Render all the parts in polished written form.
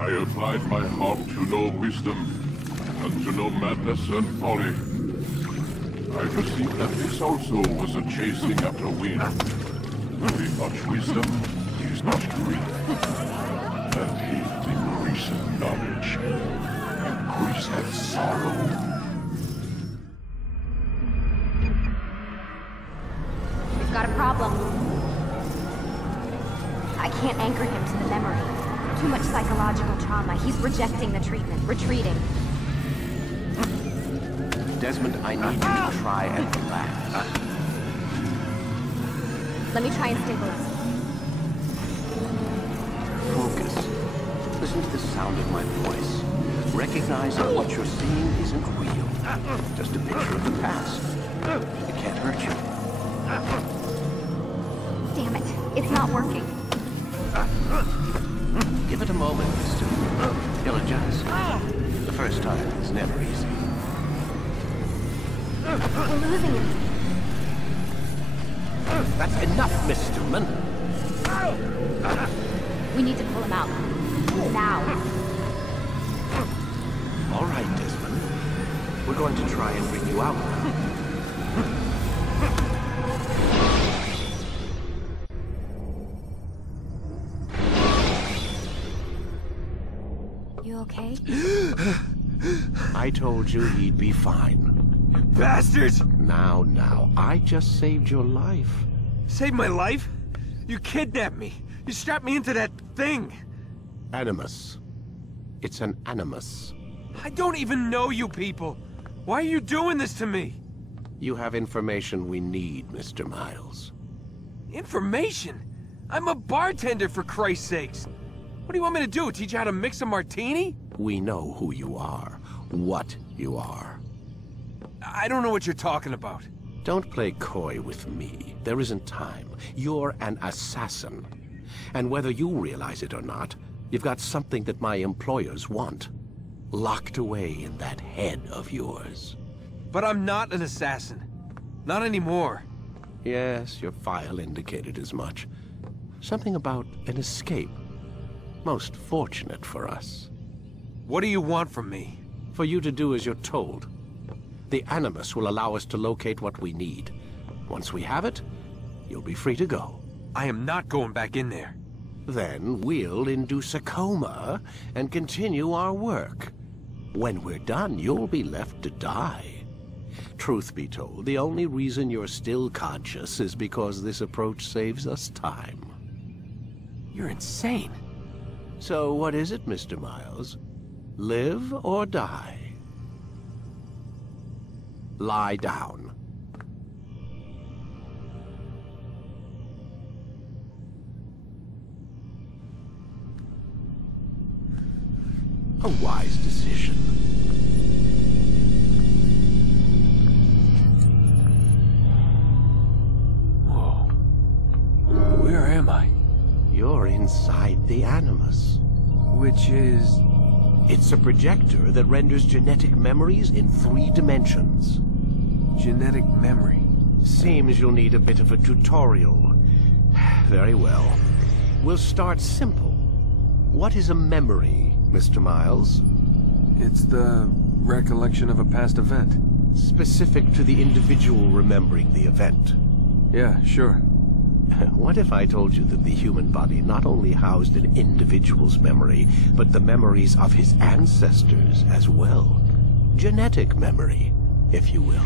I applied my harp to know wisdom, and to know madness and folly. I perceived that this also was a chasing after wind. With much wisdom is much grief, and hate increaseth knowledge, increaseth sorrow. We've got a problem. I can't anchor him to the memory. Too much psychological trauma. He's rejecting the treatment, retreating. Desmond, I need you to try and relax. Let me try and stabilize. Focus. Listen to the sound of my voice. Recognize that what you're seeing isn't real. Just a picture of the past. It can't hurt you. Damn it. It's not working. Give it a moment, mister. He'll adjust. The first time is never easy. We're losing him. That's enough, Mr. Man. We need to pull him out. Now. All right, Desmond. We're going to try and bring you out now. You okay? I told you he'd be fine. Bastards! Now, I just saved your life. Saved my life? You kidnapped me. You strapped me into that thing. Animus. It's an animus. I don't even know you people. Why are you doing this to me? You have information we need, Mr. Miles. Information? I'm a bartender, for Christ's sakes. What do you want me to do? Teach you how to mix a martini? We know who you are. What you are. I don't know what you're talking about. Don't play coy with me. There isn't time. You're an assassin. And whether you realize it or not, you've got something that my employers want. Locked away in that head of yours. But I'm not an assassin. Not anymore. Yes, your file indicated as much. Something about an escape. Most fortunate for us. What do you want from me? For you to do as you're told. The Animus will allow us to locate what we need. Once we have it, you'll be free to go. I am not going back in there. Then we'll induce a coma and continue our work. When we're done, you'll be left to die. Truth be told, the only reason you're still conscious is because this approach saves us time. You're insane. So what is it, Mr. Miles? Live or die? Lie down. A wise decision. Whoa. Where am I? You're inside the Animus. Which is... It's a projector that renders genetic memories in 3 dimensions. Genetic memory. Seems you'll need a bit of a tutorial. Very well. We'll start simple. What is a memory, Mr. Miles? It's the recollection of a past event. Specific to the individual remembering the event. Yeah, sure. What if I told you that the human body not only housed an individual's memory, but the memories of his ancestors as well? Genetic memory, if you will.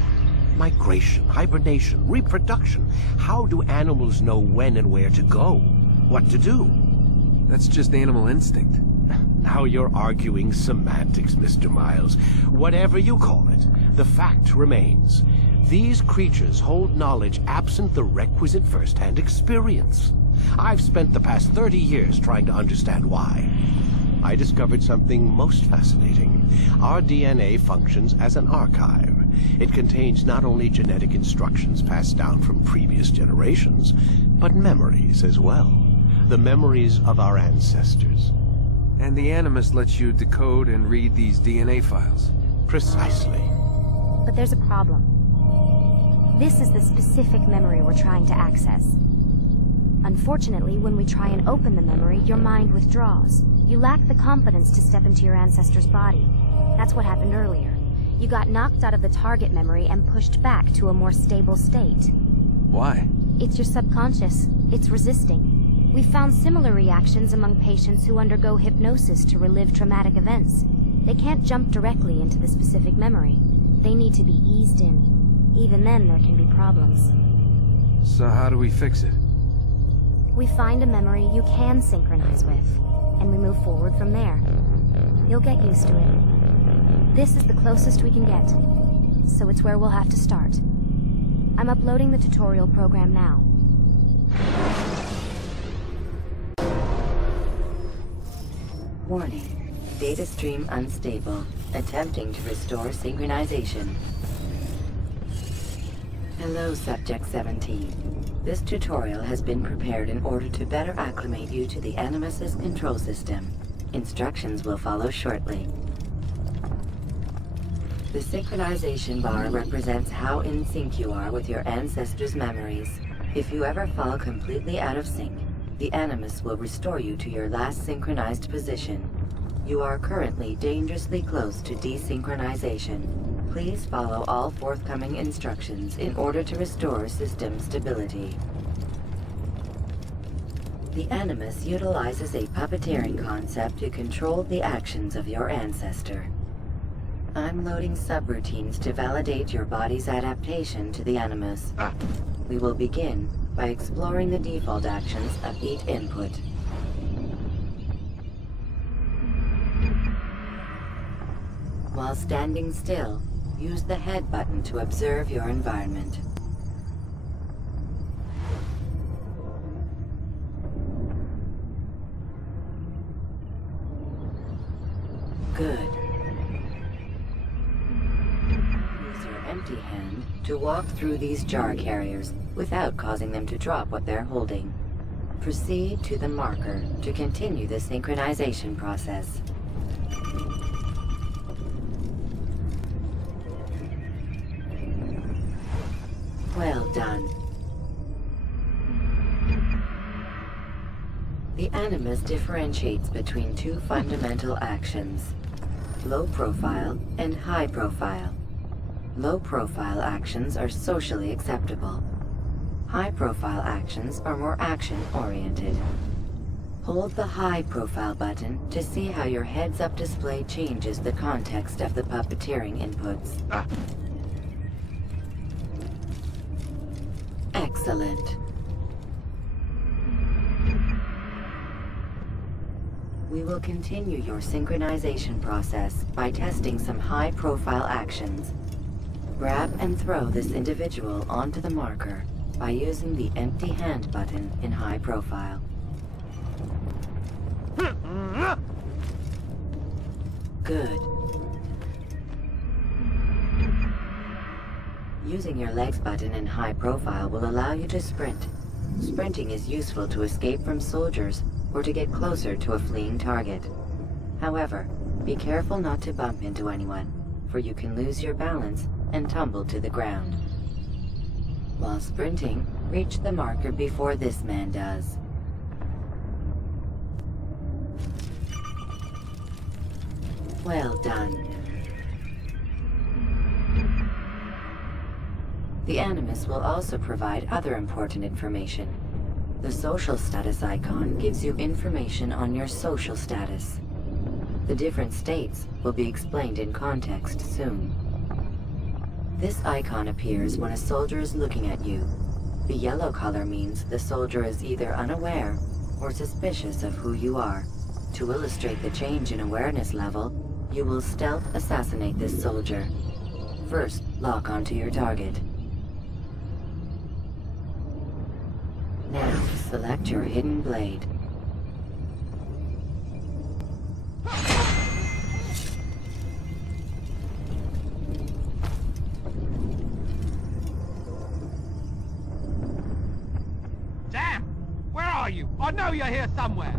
Migration, hibernation, reproduction. How do animals know when and where to go? What to do? That's just animal instinct. Now you're arguing semantics, Mr. Miles. Whatever you call it, the fact remains. These creatures hold knowledge absent the requisite first-hand experience. I've spent the past 30 years trying to understand why. I discovered something most fascinating. Our DNA functions as an archive. It contains not only genetic instructions passed down from previous generations, but memories as well. The memories of our ancestors. And the Animus lets you decode and read these DNA files. Precisely. But there's a problem. This is the specific memory we're trying to access. Unfortunately, when we try and open the memory, your mind withdraws. You lack the confidence to step into your ancestor's body. That's what happened earlier. You got knocked out of the target memory and pushed back to a more stable state. Why? It's your subconscious. It's resisting. We've found similar reactions among patients who undergo hypnosis to relive traumatic events. They can't jump directly into the specific memory. They need to be eased in. Even then, there can be problems. So how do we fix it? We find a memory you can synchronize with, and we move forward from there. You'll get used to it. This is the closest we can get, so it's where we'll have to start. I'm uploading the tutorial program now. Warning. Data stream unstable. Attempting to restore synchronization. Hello, Subject 17. This tutorial has been prepared in order to better acclimate you to the Animus's control system. Instructions will follow shortly. The synchronization bar represents how in sync you are with your ancestors' memories. If you ever fall completely out of sync, the Animus will restore you to your last synchronized position. You are currently dangerously close to desynchronization. Please follow all forthcoming instructions in order to restore system stability. The Animus utilizes a puppeteering concept to control the actions of your ancestor. I'm loading subroutines to validate your body's adaptation to the Animus. We will begin by exploring the default actions of each input. While standing still, use the head button to observe your environment. Good. Use your empty hand to walk through these jar carriers without causing them to drop what they're holding. Proceed to the marker to continue the synchronization process. Well done. The Animus differentiates between two fundamental actions: low profile and high profile. Low profile actions are socially acceptable. High profile actions are more action-oriented. Hold the high profile button to see how your heads-up display changes the context of the puppeteering inputs. Excellent. We will continue your synchronization process by testing some high-profile actions. Grab and throw this individual onto the marker by using the empty hand button in high profile. Good. Using your legs button in high profile will allow you to sprint. Sprinting is useful to escape from soldiers or to get closer to a fleeing target. However, be careful not to bump into anyone, for you can lose your balance and tumble to the ground. While sprinting, reach the marker before this man does. Well done. The Animus will also provide other important information. The social status icon gives you information on your social status. The different states will be explained in context soon. This icon appears when a soldier is looking at you. The yellow color means the soldier is either unaware or suspicious of who you are. To illustrate the change in awareness level, you will stealth assassinate this soldier. First, lock onto your target. Now, select your hidden blade. Damn! Where are you? I know you're here somewhere!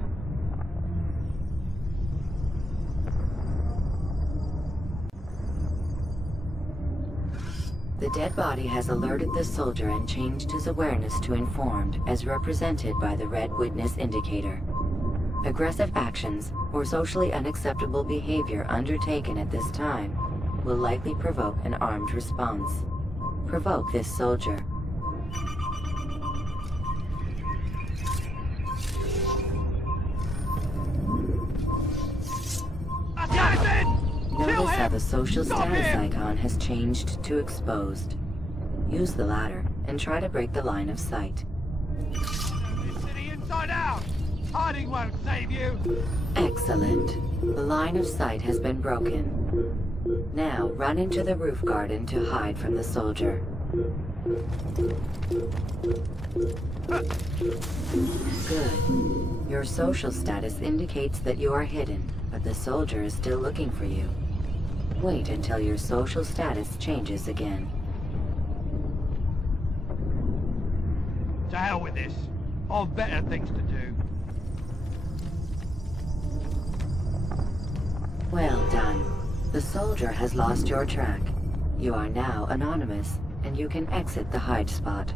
The dead body has alerted the soldier and changed his awareness to informed, as represented by the red witness indicator. Aggressive actions or socially unacceptable behavior undertaken at this time will likely provoke an armed response. Provoke this soldier. Notice how the social status icon has changed to exposed. Use the ladder and try to break the line of sight. This city inside out! Hiding won't save you! Excellent. The line of sight has been broken. Now run into the roof garden to hide from the soldier. Good. Your social status indicates that you are hidden, but the soldier is still looking for you. Wait until your social status changes again. To hell with this. I've better things to do. Well done. The soldier has lost your track. You are now anonymous, and you can exit the hide spot.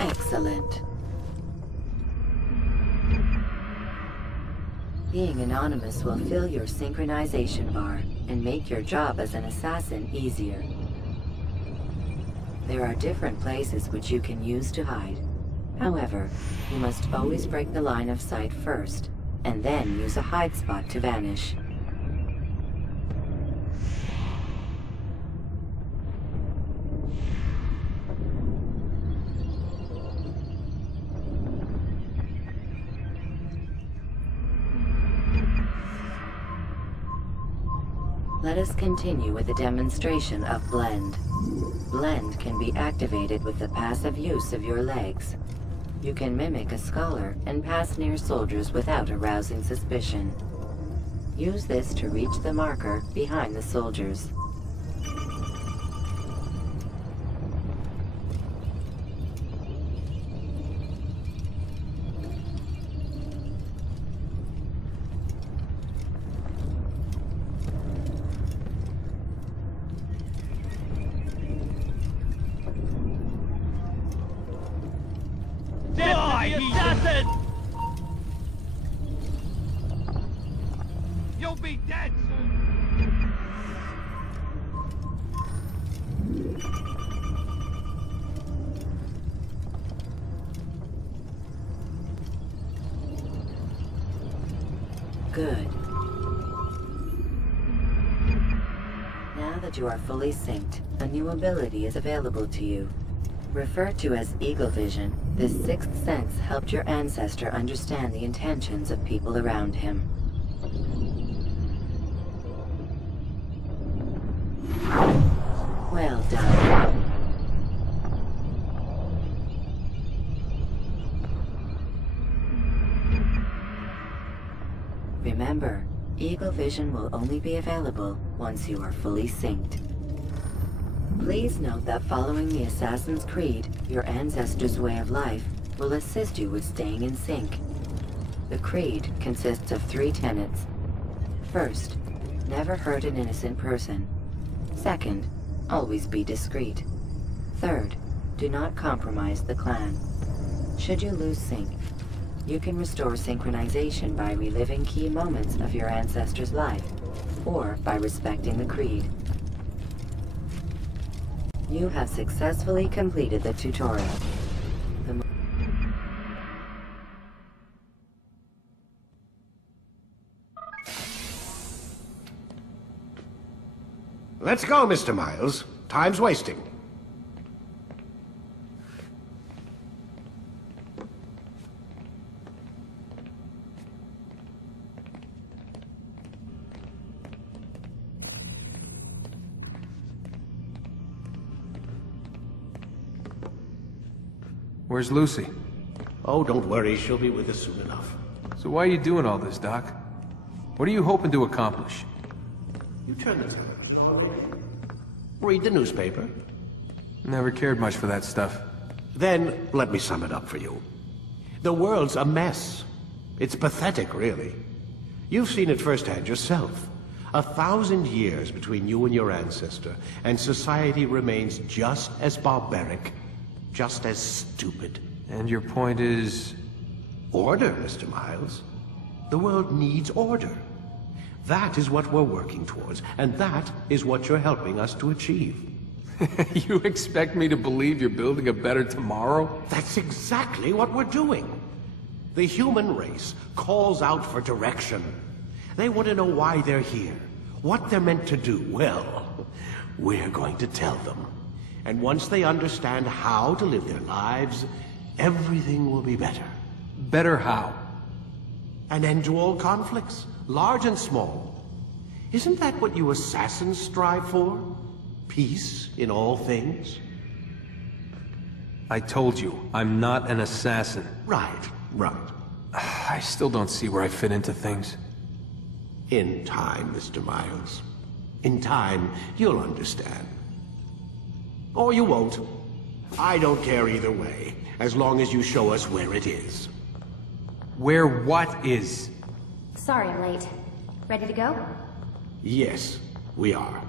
Excellent. Being anonymous will fill your synchronization bar and make your job as an assassin easier. There are different places which you can use to hide. However, you must always break the line of sight first, and then use a hide spot to vanish. Let us continue with a demonstration of Blend. Blend can be activated with the passive use of your legs. You can mimic a scholar and pass near soldiers without arousing suspicion. Use this to reach the marker behind the soldiers. You'll be dead soon! Good. Now that you are fully synced, a new ability is available to you. Referred to as Eagle Vision, this sixth sense helped your ancestor understand the intentions of people around him. Well done. Remember, Eagle Vision will only be available once you are fully synced. Please note that following the Assassin's Creed, your ancestors' way of life will assist you with staying in sync. The Creed consists of 3 tenets. First, never hurt an innocent person. Second, always be discreet. Third, do not compromise the clan. Should you lose sync, you can restore synchronization by reliving key moments of your ancestor's life, or by respecting the Creed. You have successfully completed the tutorial. Let's go, Mr. Miles. Time's wasting. Where's Lucy? Oh, don't worry, she'll be with us soon enough. So why are you doing all this, Doc? What are you hoping to accomplish? You turn the television on, maybe? Read the newspaper. Never cared much for that stuff. Then, let me sum it up for you. The world's a mess. It's pathetic, really. You've seen it firsthand yourself. 1,000 years between you and your ancestor, and society remains just as barbaric, just as stupid. And your point is... Order, Mr. Miles. The world needs order. That is what we're working towards, and that is what you're helping us to achieve. You expect me to believe you're building a better tomorrow? That's exactly what we're doing. The human race calls out for direction. They want to know why they're here, what they're meant to do. Well, we're going to tell them. And once they understand how to live their lives, everything will be better. Better how? An end to all conflicts, large and small. Isn't that what you assassins strive for? Peace in all things? I told you, I'm not an assassin. Right. I still don't see where I fit into things. In time, Mr. Miles. In time, you'll understand. Or you won't. I don't care either way, as long as you show us where it is. Where what is? Sorry I'm late. Ready to go? Yes, we are.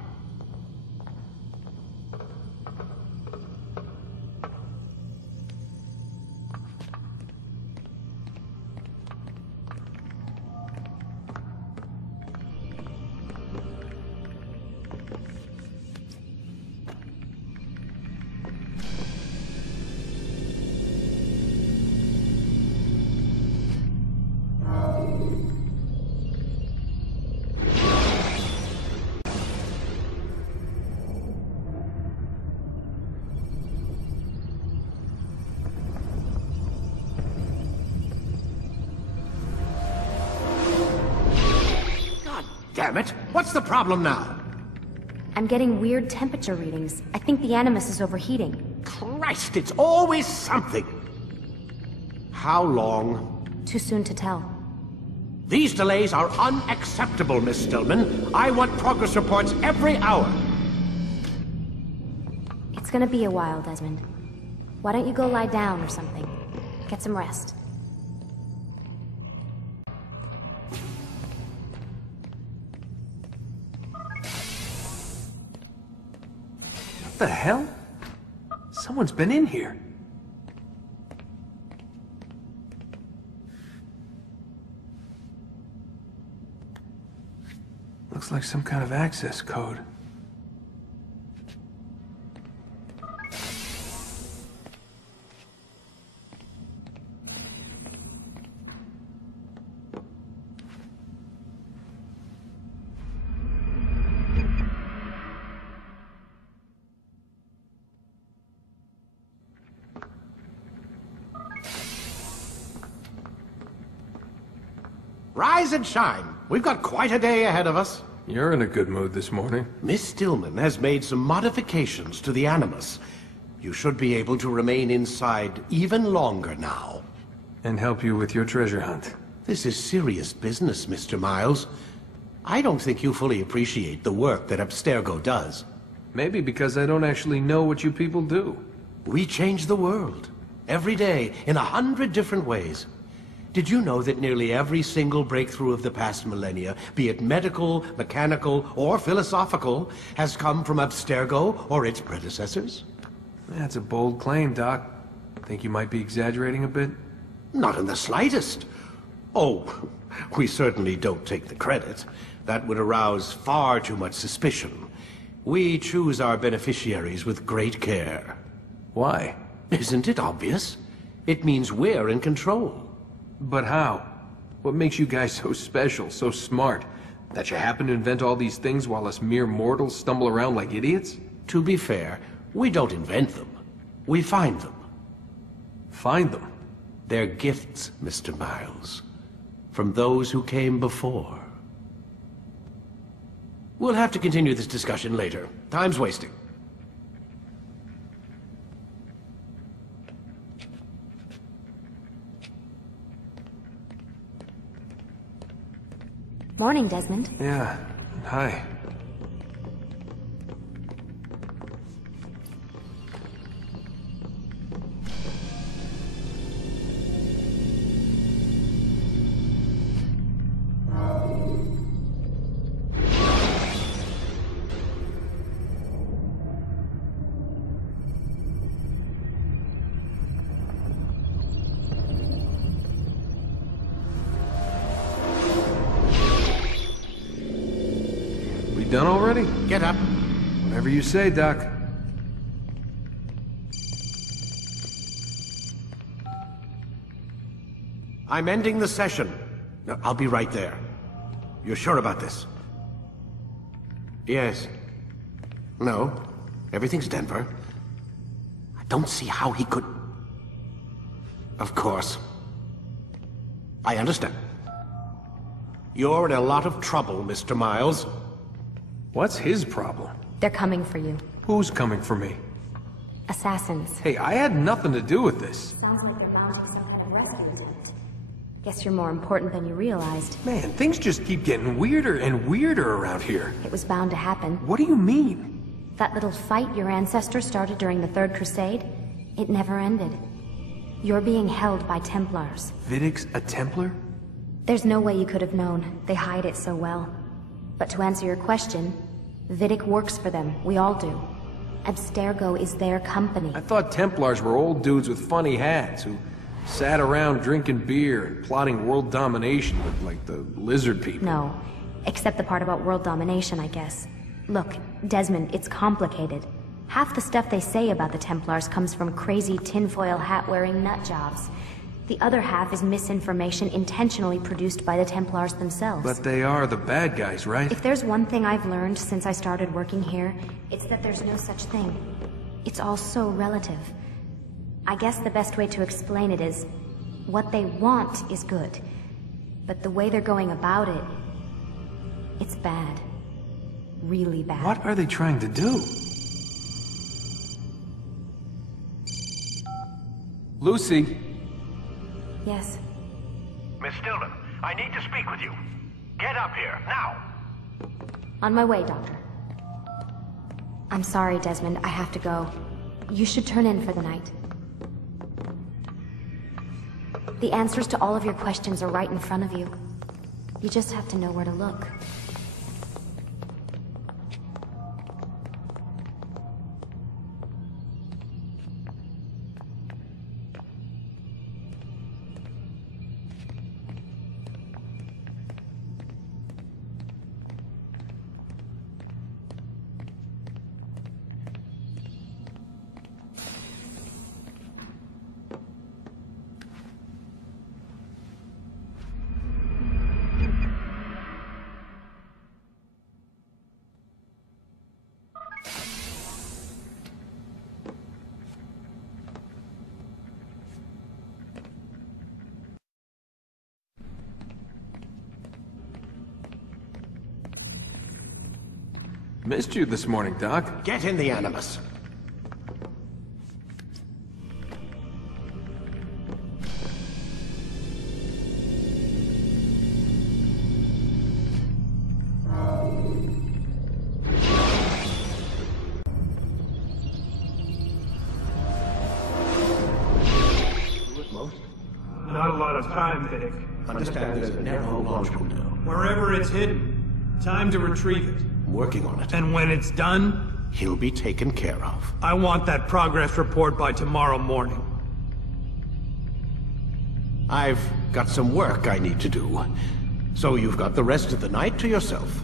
Damn it! What's the problem now? I'm getting weird temperature readings. I think the Animus is overheating. Christ, it's always something! How long? Too soon to tell. These delays are unacceptable, Miss Stillman. I want progress reports every hour. It's gonna be a while, Desmond. Why don't you go lie down or something? Get some rest. What the hell? Someone's been in here. Looks like some kind of access code. Rise and shine. We've got quite a day ahead of us. You're in a good mood this morning. Miss Stillman has made some modifications to the Animus. You should be able to remain inside even longer now. And help you with your treasure hunt. This is serious business, Mr. Miles. I don't think you fully appreciate the work that Abstergo does. Maybe because I don't actually know what you people do. We change the world. Every day, in 100 different ways. Did you know that nearly every single breakthrough of the past millennia, be it medical, mechanical, or philosophical, has come from Abstergo or its predecessors? That's a bold claim, Doc. Think you might be exaggerating a bit? Not in the slightest. Oh, we certainly don't take the credit. That would arouse far too much suspicion. We choose our beneficiaries with great care. Why? Isn't it obvious? It means we're in control. But how? What makes you guys so special, so smart? That you happen to invent all these things while us mere mortals stumble around like idiots? To be fair, we don't invent them. We find them. Find them? They're gifts, Mr. Miles. From those who came before. We'll have to continue this discussion later. Time's wasting. Morning, Desmond. Yeah, hi. Done already? Get up. Whatever you say, Doc. I'm ending the session. No, I'll be right there. You're sure about this? Yes. No. Everything's Denver. I don't see how he could... Of course. I understand. You're in a lot of trouble, Mr. Miles. What's his problem? They're coming for you. Who's coming for me? Assassins. Hey, I had nothing to do with this. Sounds like they're mounting some kind of rescue attempt. Guess you're more important than you realized. Man, things just keep getting weirder and weirder around here. It was bound to happen. What do you mean? That little fight your ancestors started during the Third Crusade, it never ended. You're being held by Templars. Vidic's a Templar? There's no way you could have known. They hide it so well. But to answer your question, Vidic works for them. We all do. Abstergo is their company. I thought Templars were old dudes with funny hats who sat around drinking beer and plotting world domination with, like, the lizard people. No. Except the part about world domination, I guess. Look, Desmond, it's complicated. Half the stuff they say about the Templars comes from crazy tinfoil hat-wearing nutjobs. The other half is misinformation intentionally produced by the Templars themselves. But they are the bad guys, right? If there's one thing I've learned since I started working here, it's that there's no such thing. It's all so relative. I guess the best way to explain it is, what they want is good. But the way they're going about it, it's bad. Really bad. What are they trying to do? Lucy? Yes. Miss Stillman, I need to speak with you. Get up here, now! On my way, Doctor. I'm sorry, Desmond. I have to go. You should turn in for the night. The answers to all of your questions are right in front of you. You just have to know where to look. Missed you this morning, Doc. Get in the Animus. Not a lot of time, Vidic. Understand there's a narrow launch window. Wherever it's hidden, time to retrieve it. I'm working on it. And when it's done, He'll be taken care of. I want that progress report by tomorrow morning. I've got some work I need to do. So you've got the rest of the night to yourself.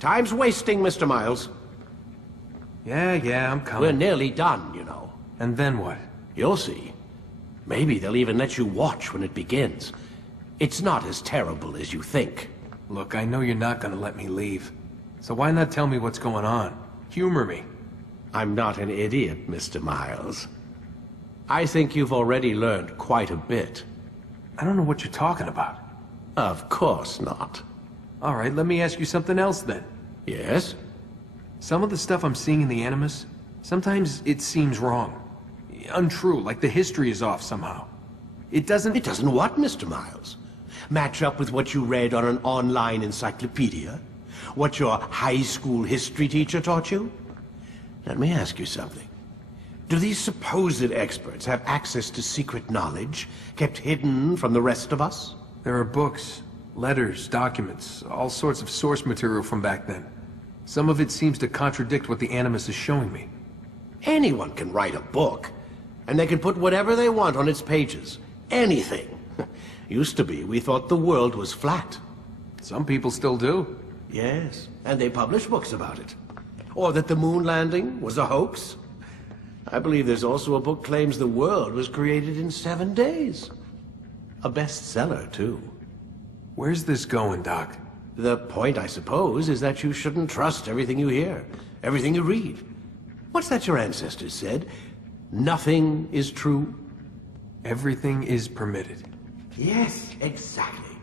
Time's wasting, Mr. Miles. Yeah, I'm We're coming. nearly done, you know. And then what? You'll see. Maybe they'll even let you watch when it begins. It's not as terrible as you think. Look, I know you're not gonna let me leave. So why not tell me what's going on? Humor me. I'm not an idiot, Mr. Miles. I think you've already learned quite a bit. I don't know what you're talking about. Of course not. All right, let me ask you something else then. Yes? Some of the stuff I'm seeing in the Animus, sometimes it seems wrong. Untrue, like the history is off somehow. It doesn't... It doesn't what, Mr. Miles? Match up with what you read on an online encyclopedia? What your high school history teacher taught you? Let me ask you something. Do these supposed experts have access to secret knowledge kept hidden from the rest of us? There are books, letters, documents, all sorts of source material from back then. Some of it seems to contradict what the Animus is showing me. Anyone can write a book, and they can put whatever they want on its pages. Anything. Used to be, we thought the world was flat. Some people still do. Yes, and they publish books about it. Or that the moon landing was a hoax. I believe there's also a book claims the world was created in 7 days. A bestseller, too. Where's this going, Doc? The point, I suppose, is that you shouldn't trust everything you hear, everything you read. What's that your ancestors said? Nothing is true? Everything is permitted. Yes, exactly.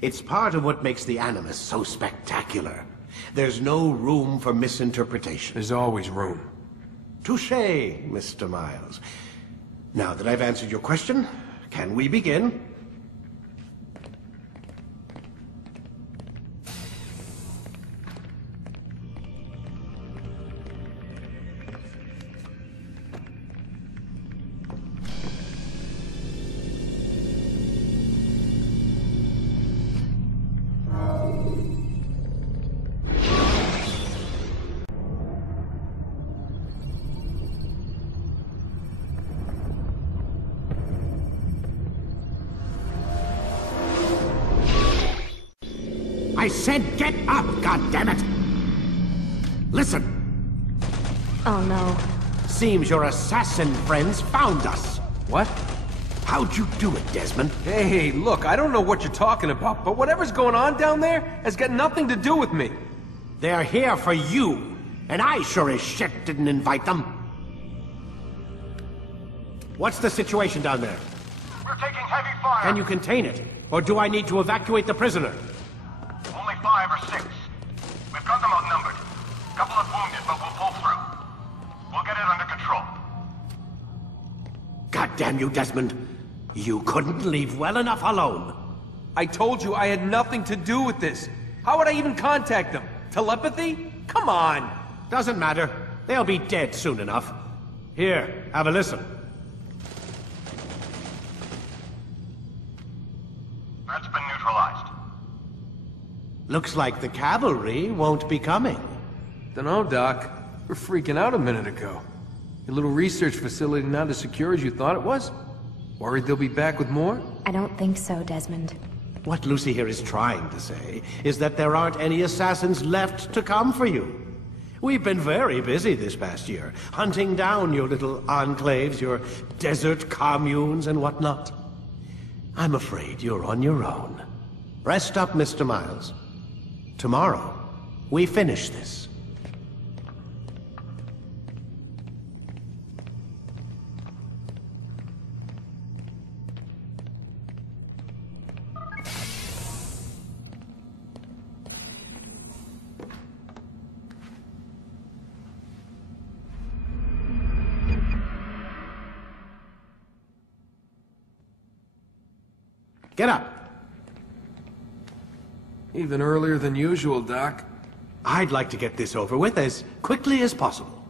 It's part of what makes the Animus so spectacular. There's no room for misinterpretation. There's always room. Touché, Mr. Miles. Now that I've answered your question, can we begin? I said get up, goddammit! Listen! Oh no. Seems your assassin friends found us. What? How'd you do it, Desmond? Hey, look, I don't know what you're talking about, but whatever's going on down there has got nothing to do with me. They're here for you, and I sure as shit didn't invite them. What's the situation down there? We're taking heavy fire. Can you contain it? Or do I need to evacuate the prisoner? Only 5 or 6. We've got them outnumbered. Couple of wounded, but we'll pull through. We'll get it under control. God damn you, Desmond. You couldn't leave well enough alone. I told you I had nothing to do with this. How would I even contact them? Telepathy? Come on! Doesn't matter. They'll be dead soon enough. Here, have a listen. That's been neutralized. Looks like the cavalry won't be coming. Dunno, Doc. We're freaking out a minute ago. Your little research facility not as secure as you thought it was? Worried they'll be back with more? I don't think so, Desmond. What Lucy here is trying to say is that there aren't any assassins left to come for you. We've been very busy this past year, hunting down your little enclaves, your desert communes and whatnot. I'm afraid you're on your own. Rest up, Mr. Miles. Tomorrow, we finish this. Get up. Even earlier than usual, Doc. I'd like to get this over with as quickly as possible.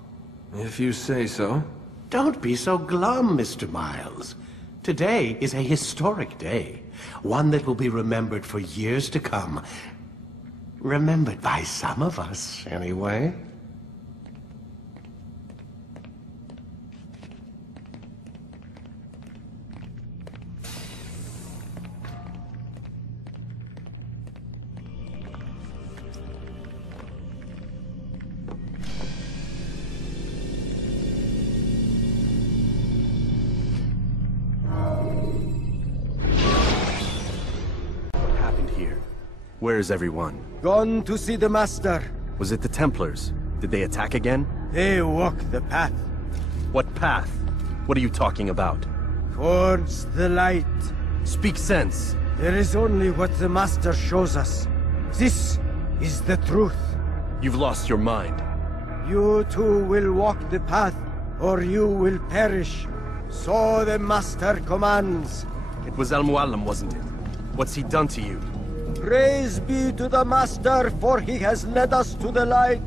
If you say so. Don't be so glum, Mr. Miles. Today is a historic day. One that will be remembered for years to come. Remembered by some of us, anyway. Where is everyone? Gone to see the Master. Was it the Templars? Did they attack again? They walk the path. What path? What are you talking about? Towards the light. Speak sense. There is only what the Master shows us. This is the truth. You've lost your mind. You too will walk the path, or you will perish. So the Master commands. It was Al-Mualim, wasn't it? What's he done to you? Praise be to the Master, for he has led us to the light.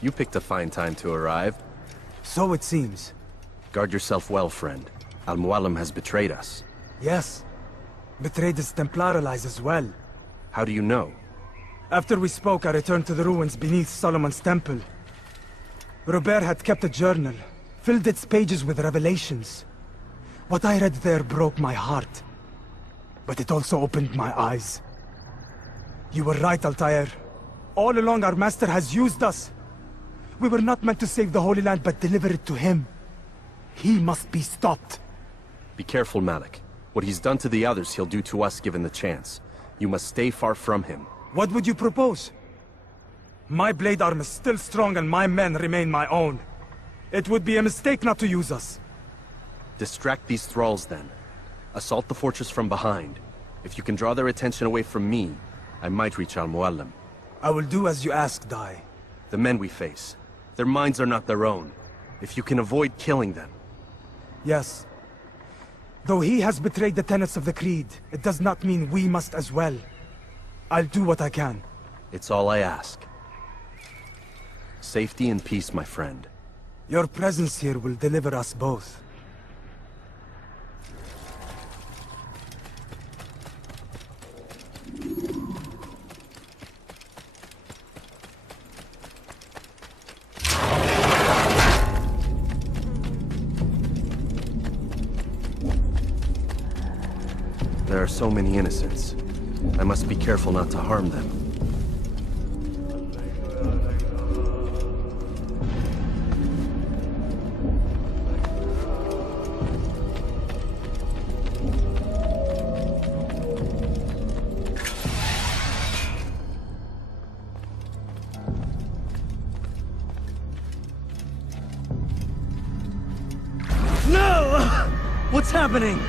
You picked a fine time to arrive. So it seems. Guard yourself well, friend. Al-Mualim has betrayed us. Yes. Betrayed his Templar allies as well. How do you know? After we spoke, I returned to the ruins beneath Solomon's temple. Robert had kept a journal, filled its pages with revelations. What I read there broke my heart. But it also opened my eyes. You were right, Altair. All along our master has used us. We were not meant to save the Holy Land, but deliver it to him. He must be stopped. Be careful, Malik. What he's done to the others, he'll do to us given the chance. You must stay far from him. What would you propose? My blade arm is still strong and my men remain my own. It would be a mistake not to use us. Distract these thralls, then. Assault the fortress from behind. If you can draw their attention away from me, I might reach Al-Mualim. I will do as you ask, Dai. The men we face, their minds are not their own. If you can avoid killing them. Yes. Though he has betrayed the tenets of the Creed, it does not mean we must as well. I'll do what I can. It's all I ask. Safety and peace, my friend. Your presence here will deliver us both. There are so many innocents. I must be careful not to harm them. No! What's happening?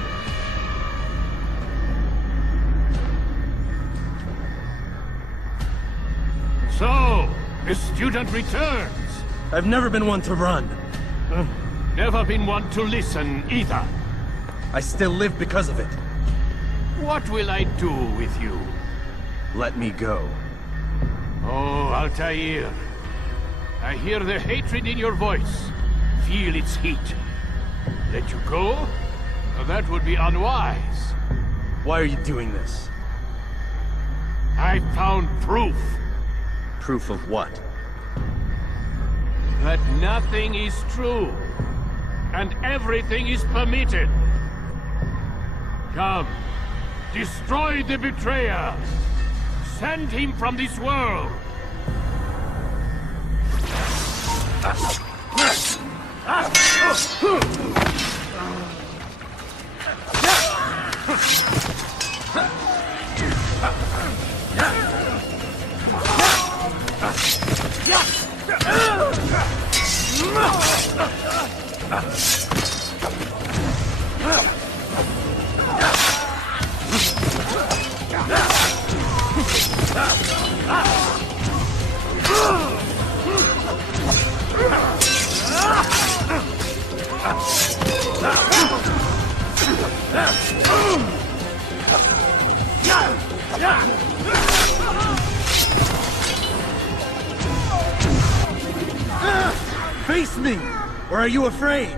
So, the student returns. I've never been one to run. Never been one to listen, either. I still live because of it. What will I do with you? Let me go. Oh, Altair. I hear the hatred in your voice. Feel its heat. Let you go? That would be unwise. Why are you doing this? I found proof. Proof of what? That nothing is true. And everything is permitted. Come. Destroy the betrayer. Send him from this world. Face me! Or are you afraid?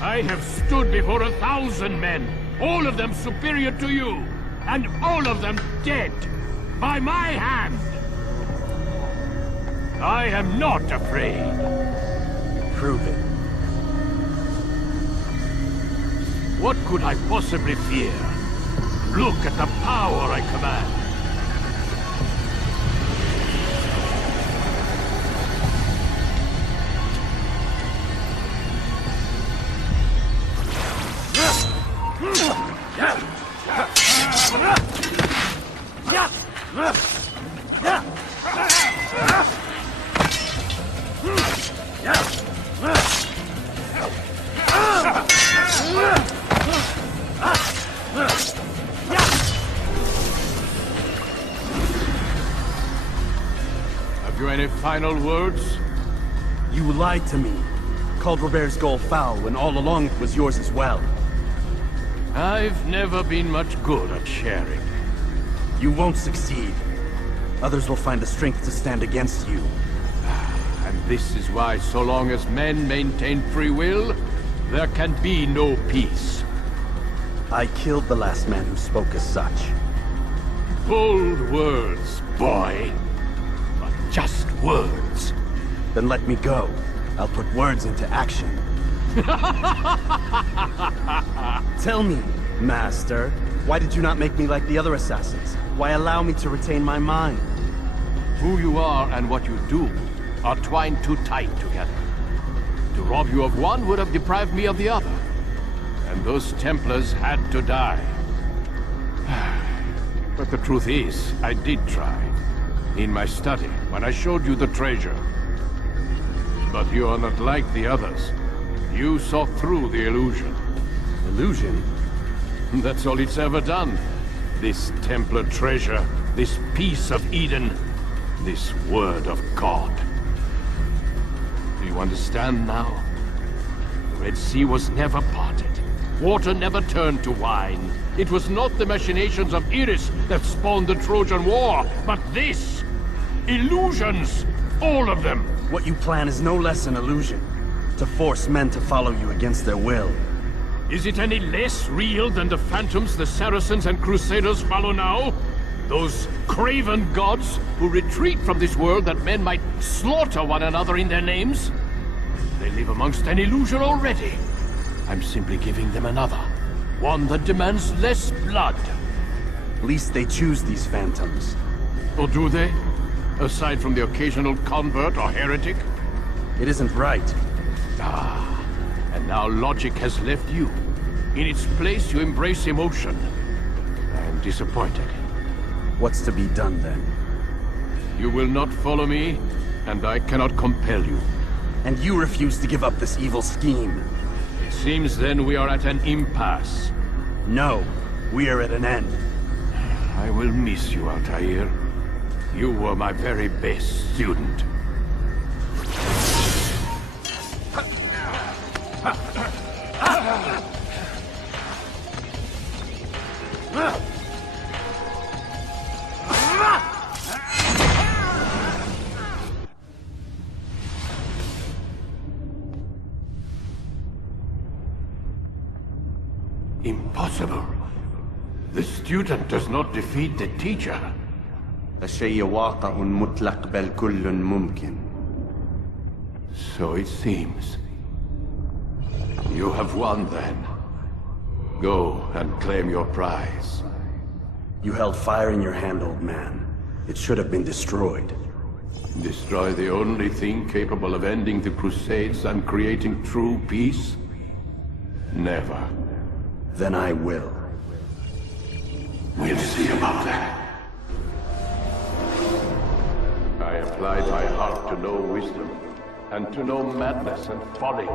I have stood before 1,000 men, all of them superior to you, and all of them dead, by my hand. I am not afraid. Prove it. What could I possibly fear? Look at the power I command. Have you any final words? You lied to me. Called Robert's goal foul when all along it was yours as well. I've never been much good at sharing. You won't succeed. Others will find the strength to stand against you. And this is why, so long as men maintain free will, there can be no peace. I killed the last man who spoke as such. Bold words, boy. But just words. Then let me go. I'll put words into action. Tell me, Master, why did you not make me like the other assassins? Why allow me to retain my mind? Who you are and what you do are twined too tight together. To rob you of one would have deprived me of the other. And those Templars had to die. But the truth is, I did try. In my study, when I showed you the treasure. But you are not like the others. You saw through the illusion. Illusion? That's all it's ever done. This Templar treasure, this piece of Eden, this word of God. Do you understand now? The Red Sea was never parted. Water never turned to wine. It was not the machinations of Iris that spawned the Trojan War, but this! Illusions! All of them! What you plan is no less an illusion. To force men to follow you against their will. Is it any less real than the phantoms the Saracens and Crusaders follow now? Those craven gods who retreat from this world that men might slaughter one another in their names? They live amongst an illusion already. I'm simply giving them another. One that demands less blood. At least they choose these phantoms. Or do they? Aside from the occasional convert or heretic? It isn't right. Ah, and now logic has left you. In its place, you embrace emotion. I am disappointed. What's to be done then? You will not follow me, and I cannot compel you. And you refuse to give up this evil scheme. It seems then we are at an impasse. No, we are at an end. I will miss you, Altair. You were my very best student. Impossible. The student does not defeat the teacher. الشيء واقع مطلق بل كل ممكن. So it seems. You have won then. Go and claim your prize. You held fire in your hand, old man. It should have been destroyed. Destroy the only thing capable of ending the Crusades and creating true peace? Never. Then I will. We'll see about that. I applied my heart to know wisdom, and to know madness and folly.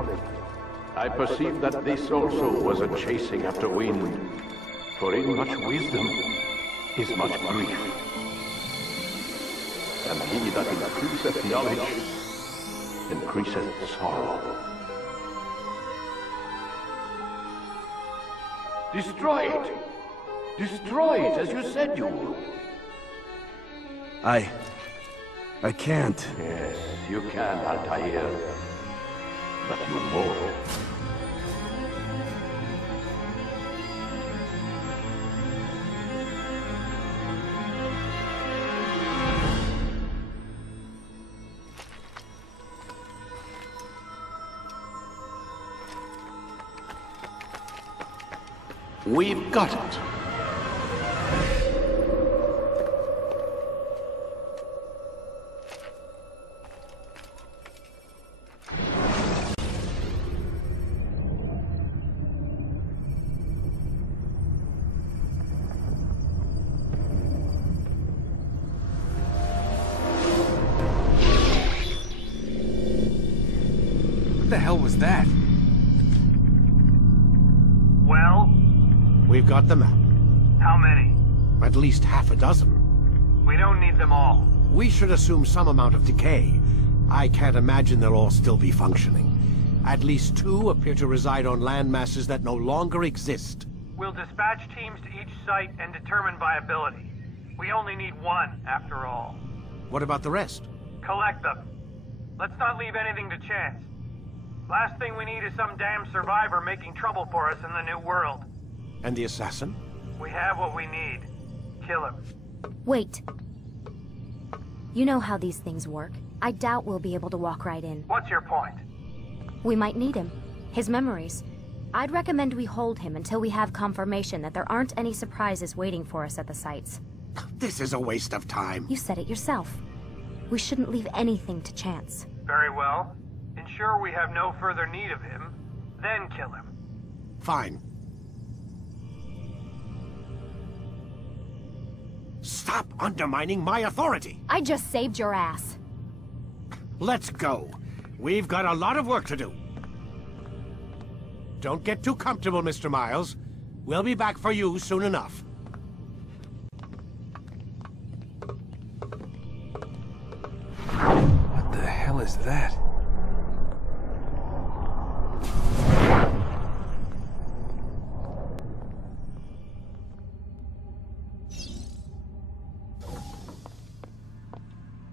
I perceived that this also was a chasing after wind, for in much wisdom is much grief. And he that increaseth knowledge, increaseth sorrow. Destroy it! Destroy it, as you said you would. I can't. Yes, you can, Altair. But you won't. We've got it. What the hell was that? Well? We've got the map. How many? At least half a dozen. We don't need them all. We should assume some amount of decay. I can't imagine they'll all still be functioning. At least 2 appear to reside on land masses that no longer exist. We'll dispatch teams to each site and determine viability. We only need 1, after all. What about the rest? Collect them. Let's not leave anything to chance. Last thing we need is some damn survivor making trouble for us in the new world. And the assassin? We have what we need. Kill him. Wait. You know how these things work. I doubt we'll be able to walk right in. What's your point? We might need him. His memories. I'd recommend we hold him until we have confirmation that there aren't any surprises waiting for us at the sites. This is a waste of time. You said it yourself. We shouldn't leave anything to chance. Very well. Ensure we have no further need of him, then kill him. Fine. Stop undermining my authority! I just saved your ass. Let's go. We've got a lot of work to do. Don't get too comfortable, Mr. Miles. We'll be back for you soon enough. What the hell is that?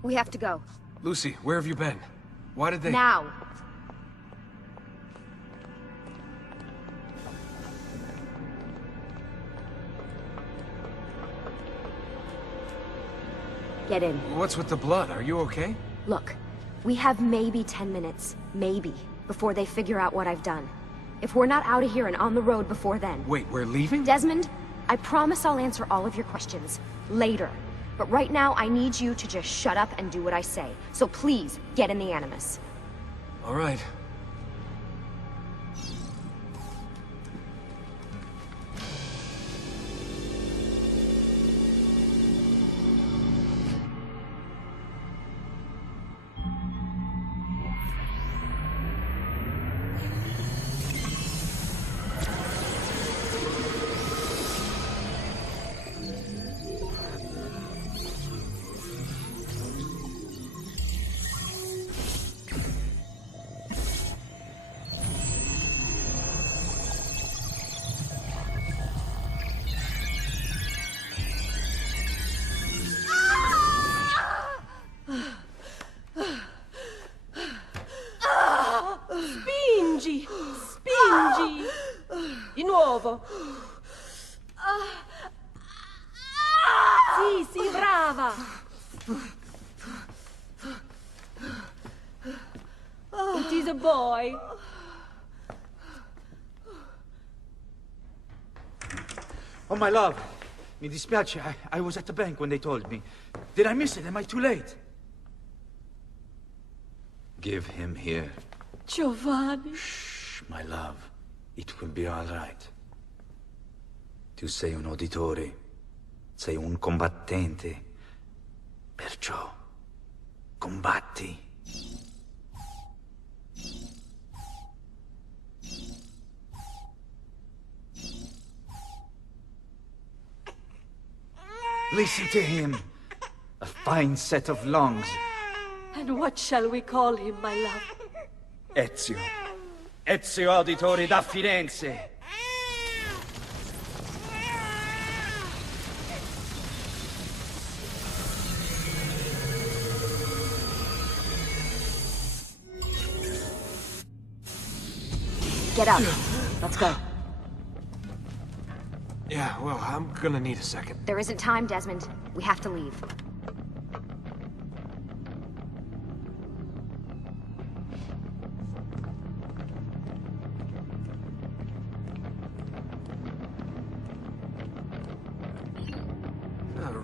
We have to go. Lucy, where have you been? Why did they... Now! Get in. What's with the blood? Are you okay? Look, we have maybe 10 minutes, maybe, before they figure out what I've done. If we're not out of here and on the road before then... Wait, we're leaving? Desmond, I promise I'll answer all of your questions later. But right now, I need you to just shut up and do what I say. So please, get in the Animus. All right. Spingi! Di nuovo! Sì, sì, brava! It is a boy. Oh, my love. Mi dispiace. I was at the bank when they told me. Did I miss it? Am I too late? Give him here. Giovanni. Shh, my love. It will be all right. Tu sei un uditore. Sei un combattente. Perciò, combatti. Listen to him. A fine set of lungs. And what shall we call him, my love? Ezio. Ezio Auditore da Firenze. Get up. Let's go. Yeah, well, I'm gonna need a second. There isn't time, Desmond. We have to leave.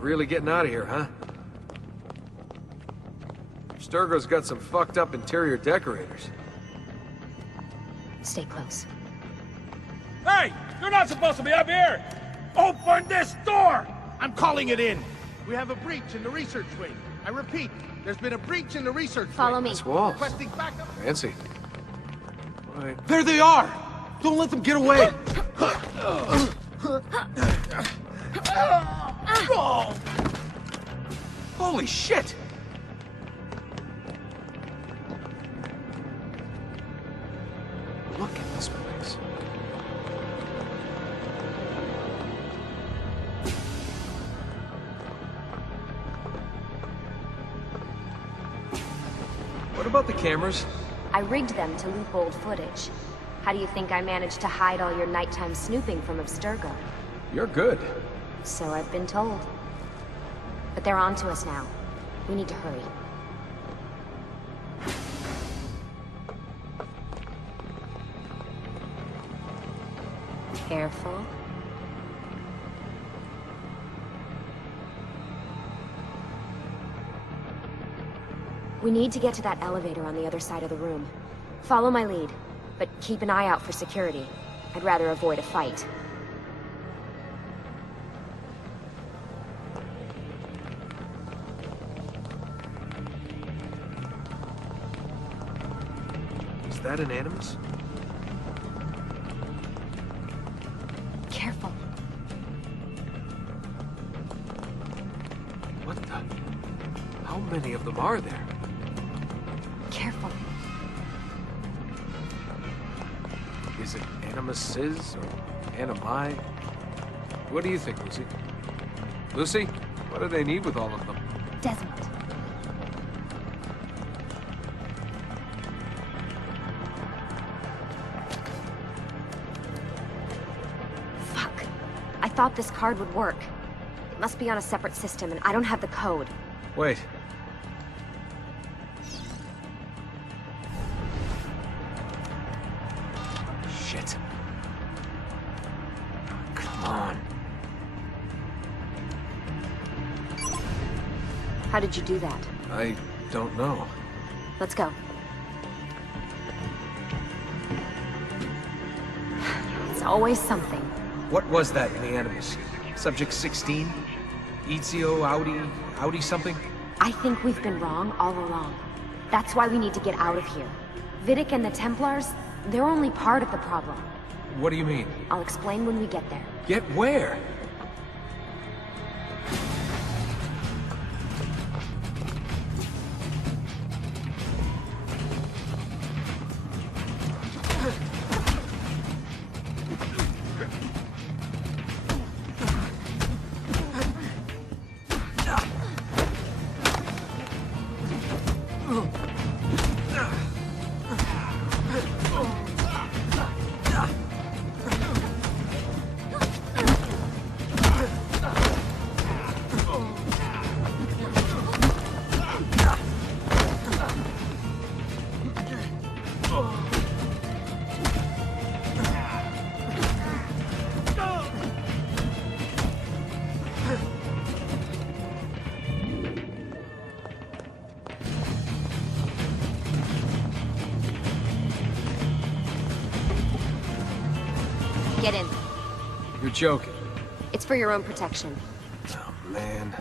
Really getting out of here, huh? Sturgo's got some fucked up interior decorators. Stay close. Hey! You're not supposed to be up here! Open this door! I'm calling it in. We have a breach in the research wing. I repeat, there's been a breach in the research wing. Follow me. This wall. Requesting backup. Fancy. Wait. There they are! Don't let them get away! Holy shit! Look at this place. What about the cameras? I rigged them to loop old footage. How do you think I managed to hide all your nighttime snooping from Abstergo? You're good. So I've been told. But they're on to us now. We need to hurry. Careful. We need to get to that elevator on the other side of the room. Follow my lead, but keep an eye out for security. I'd rather avoid a fight. Is that an Animus? Careful. What the? How many of them are there? Careful. Is it Animuses or Animi? What do you think, Lucy? Lucy, what do they need with all of them? Desmond. Fuck. I thought this card would work. It must be on a separate system, and I don't have the code. Wait. Shit. Come on. How did you do that? I don't know. Let's go. It's always something. What was that in the Animus? Subject 16? Ezio, Audi something? I think we've been wrong all along. That's why we need to get out of here. Vidic and the Templars, they're only part of the problem. What do you mean? I'll explain when we get there. Get where? Get in. You're joking. It's for your own protection. Oh, man.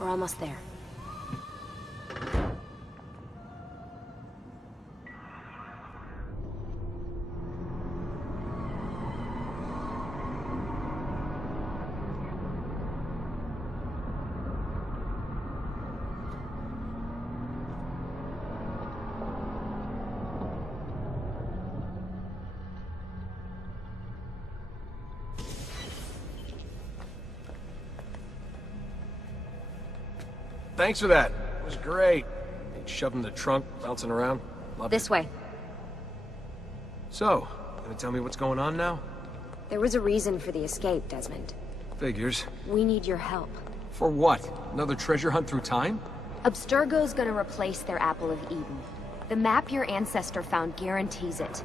We're almost there. Thanks for that. It was great. Shoved in the trunk, bouncing around. Loved This way. So, gonna tell me what's going on now? There was a reason for the escape, Desmond. Figures. We need your help. For what? Another treasure hunt through time? Abstergo's gonna replace their Apple of Eden. The map your ancestor found guarantees it.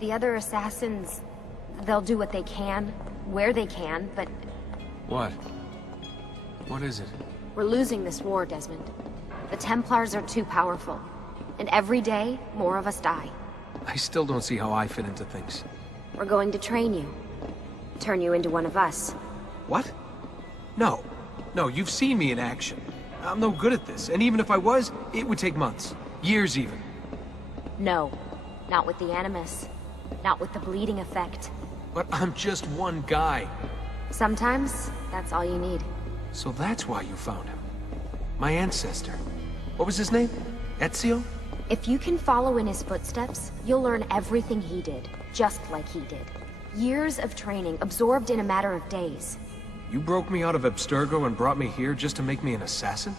The other assassins, they'll do what they can, where they can, but... What? What is it? We're losing this war, Desmond. The Templars are too powerful. And every day, more of us die. I still don't see how I fit into things. We're going to train you. Turn you into one of us. What? No. No, you've seen me in action. I'm no good at this, and even if I was, it would take months. Years even. No. Not with the Animus. Not with the bleeding effect. But I'm just one guy. Sometimes, that's all you need. So that's why you found him. My ancestor. What was his name? Ezio? If you can follow in his footsteps, you'll learn everything he did, just like he did. Years of training, absorbed in a matter of days. You broke me out of Abstergo and brought me here just to make me an assassin?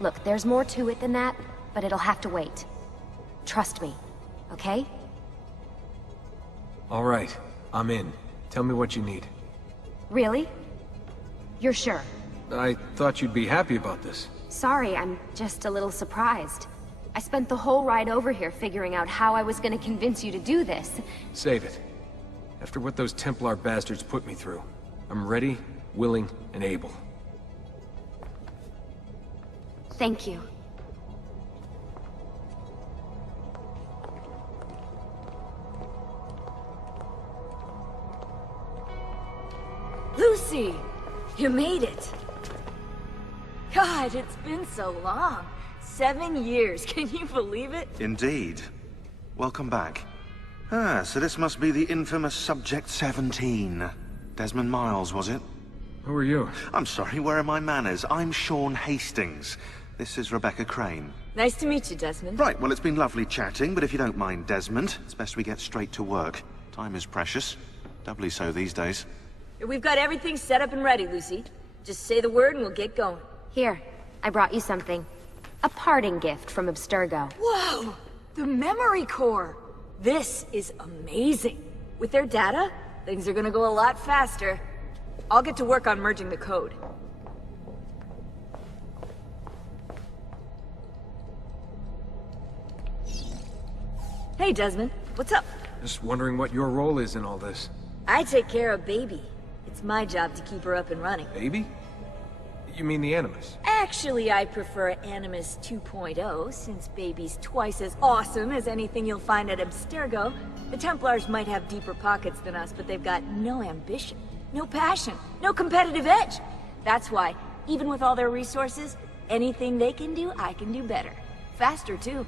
Look, there's more to it than that, but it'll have to wait. Trust me, okay? All right, I'm in. Tell me what you need. Really? You're sure? I thought you'd be happy about this. Sorry, I'm just a little surprised. I spent the whole ride over here figuring out how I was gonna convince you to do this. Save it. After what those Templar bastards put me through, I'm ready, willing, and able. Thank you. Lucy! You made it! God, it's been so long. 7 years, can you believe it? Indeed. Welcome back. Ah, so this must be the infamous Subject 17. Desmond Miles, was it? Who are you? I'm sorry, where are my manners? I'm Sean Hastings. This is Rebecca Crane. Nice to meet you, Desmond. Right, well, it's been lovely chatting, but if you don't mind, Desmond, it's best we get straight to work. Time is precious. Doubly so these days. We've got everything set up and ready, Lucy. Just say the word and we'll get going. Here, I brought you something. A parting gift from Abstergo. Whoa! The memory core! This is amazing. With their data, things are gonna go a lot faster. I'll get to work on merging the code. Hey, Desmond. What's up? Just wondering what your role is in all this. I take care of Baby. It's my job to keep her up and running. Baby? You mean the Animus? Actually, I prefer Animus 2.0, since Baby's twice as awesome as anything you'll find at Abstergo. The Templars might have deeper pockets than us, but they've got no ambition, no passion, no competitive edge. That's why, even with all their resources, anything they can do, I can do better. Faster, too.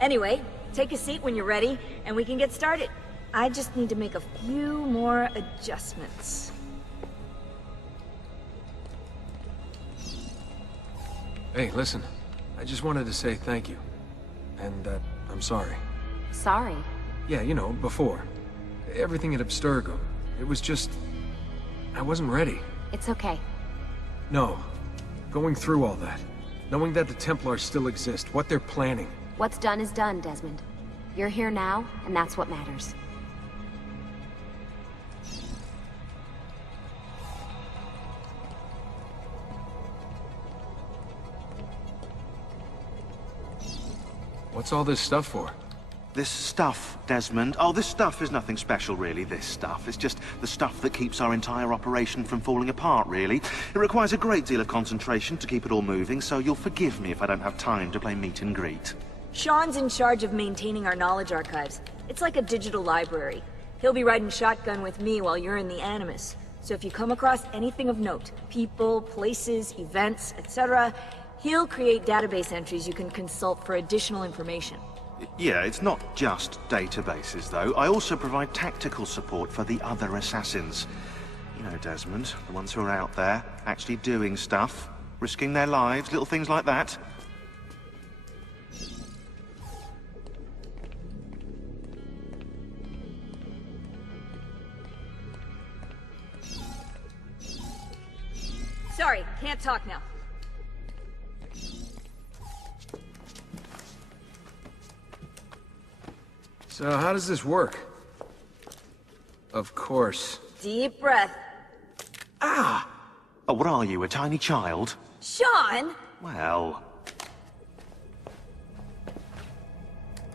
Anyway, take a seat when you're ready, and we can get started. I just need to make a few more adjustments. Hey, listen. I just wanted to say thank you. And that I'm sorry. Sorry? Yeah, you know, before. Everything at Abstergo. It was just... I wasn't ready. It's okay. No. Going through all that. Knowing that the Templars still exist, what they're planning. What's done is done, Desmond. You're here now, and that's what matters. What's all this stuff for? This stuff, Desmond. Oh, this stuff is nothing special, really, this stuff. It's just the stuff that keeps our entire operation from falling apart, really. It requires a great deal of concentration to keep it all moving, so you'll forgive me if I don't have time to play meet and greet. Sean's in charge of maintaining our knowledge archives. It's like a digital library. He'll be riding shotgun with me while you're in the Animus. So if you come across anything of note, people, places, events, etc., he'll create database entries you can consult for additional information. Yeah, it's not just databases, though. I also provide tactical support for the other assassins. You know, Desmond, the ones who are out there, actually doing stuff, risking their lives, little things like that. Sorry, can't talk now. So how does this work? Of course. Deep breath. Ah! Oh, what are you, a tiny child? Sean! Well...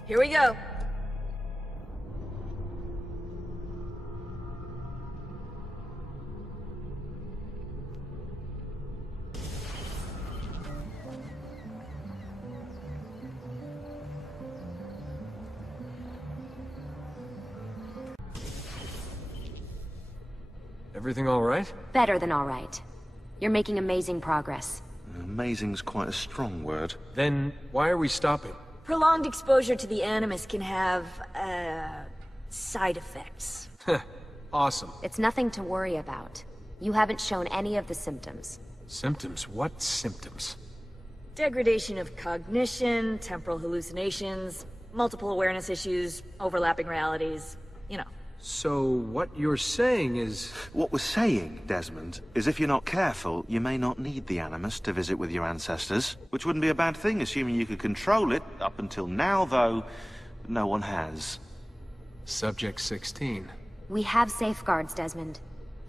Here we go. Everything all right? Better than all right. You're making amazing progress. Amazing's quite a strong word. Then why are we stopping? Prolonged exposure to the Animus can have, side effects. Awesome. It's nothing to worry about. You haven't shown any of the symptoms. Symptoms? What symptoms? Degradation of cognition, temporal hallucinations, multiple awareness issues, overlapping realities, you know. So what you're saying is... What we're saying, Desmond, is if you're not careful, you may not need the Animus to visit with your ancestors. Which wouldn't be a bad thing, assuming you could control it. Up until now, though, no one has. Subject 16. We have safeguards, Desmond.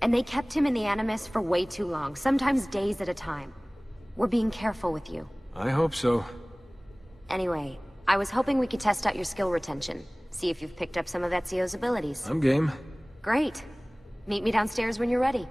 And they kept him in the Animus for way too long, sometimes days at a time. We're being careful with you. I hope so. Anyway, I was hoping we could test out your skill retention. See if you've picked up some of Ezio's abilities. I'm game. Great. Meet me downstairs when you're ready.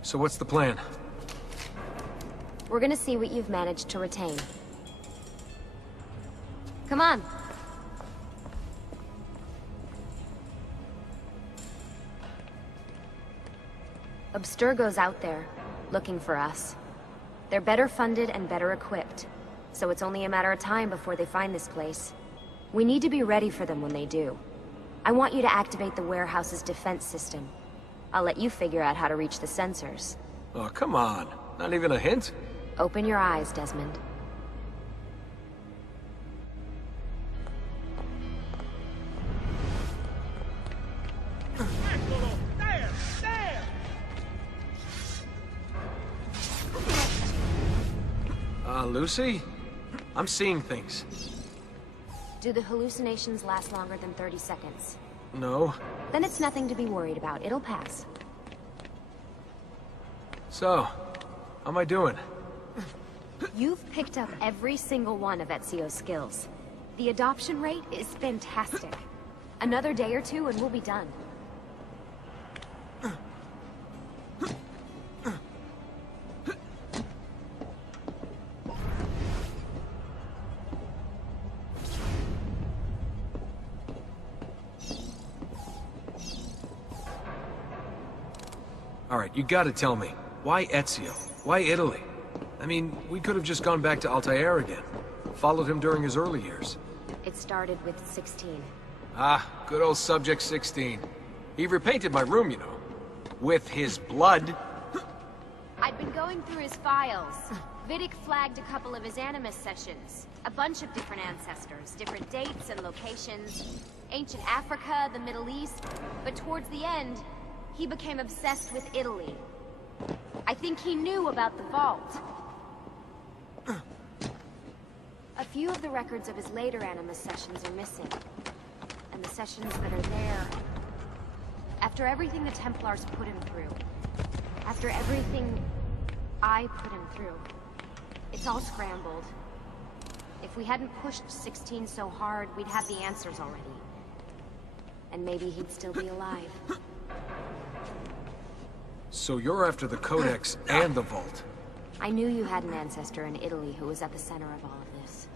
So what's the plan? We're gonna see what you've managed to retain. Come on. Abstergo's out there, looking for us. They're better funded and better equipped, so it's only a matter of time before they find this place. We need to be ready for them when they do. I want you to activate the warehouse's defense system. I'll let you figure out how to reach the sensors. Oh, come on. Not even a hint? Open your eyes, Desmond. Lucy? I'm seeing things. Do the hallucinations last longer than 30 seconds? No. Then it's nothing to be worried about. It'll pass. So, how am I doing? You've picked up every single one of Ezio's skills. The adoption rate is fantastic. Another day or two and we'll be done. Alright, you gotta tell me. Why Ezio? Why Italy? I mean, we could have just gone back to Altair again. Followed him during his early years. It started with 16. Ah, good old Subject 16. He repainted my room, you know. With his blood. I'd been going through his files. Vidic flagged a couple of his Animus sessions. A bunch of different ancestors, different dates and locations. Ancient Africa, the Middle East. But towards the end, he became obsessed with Italy. I think he knew about the vault. A few of the records of his later Animus sessions are missing. And the sessions that are there... After everything the Templars put him through, after everything I put him through, it's all scrambled. If we hadn't pushed 16 so hard, we'd have the answers already. And maybe he'd still be alive. So you're after the Codex and the Vault. I knew you had an ancestor in Italy who was at the center of all of this.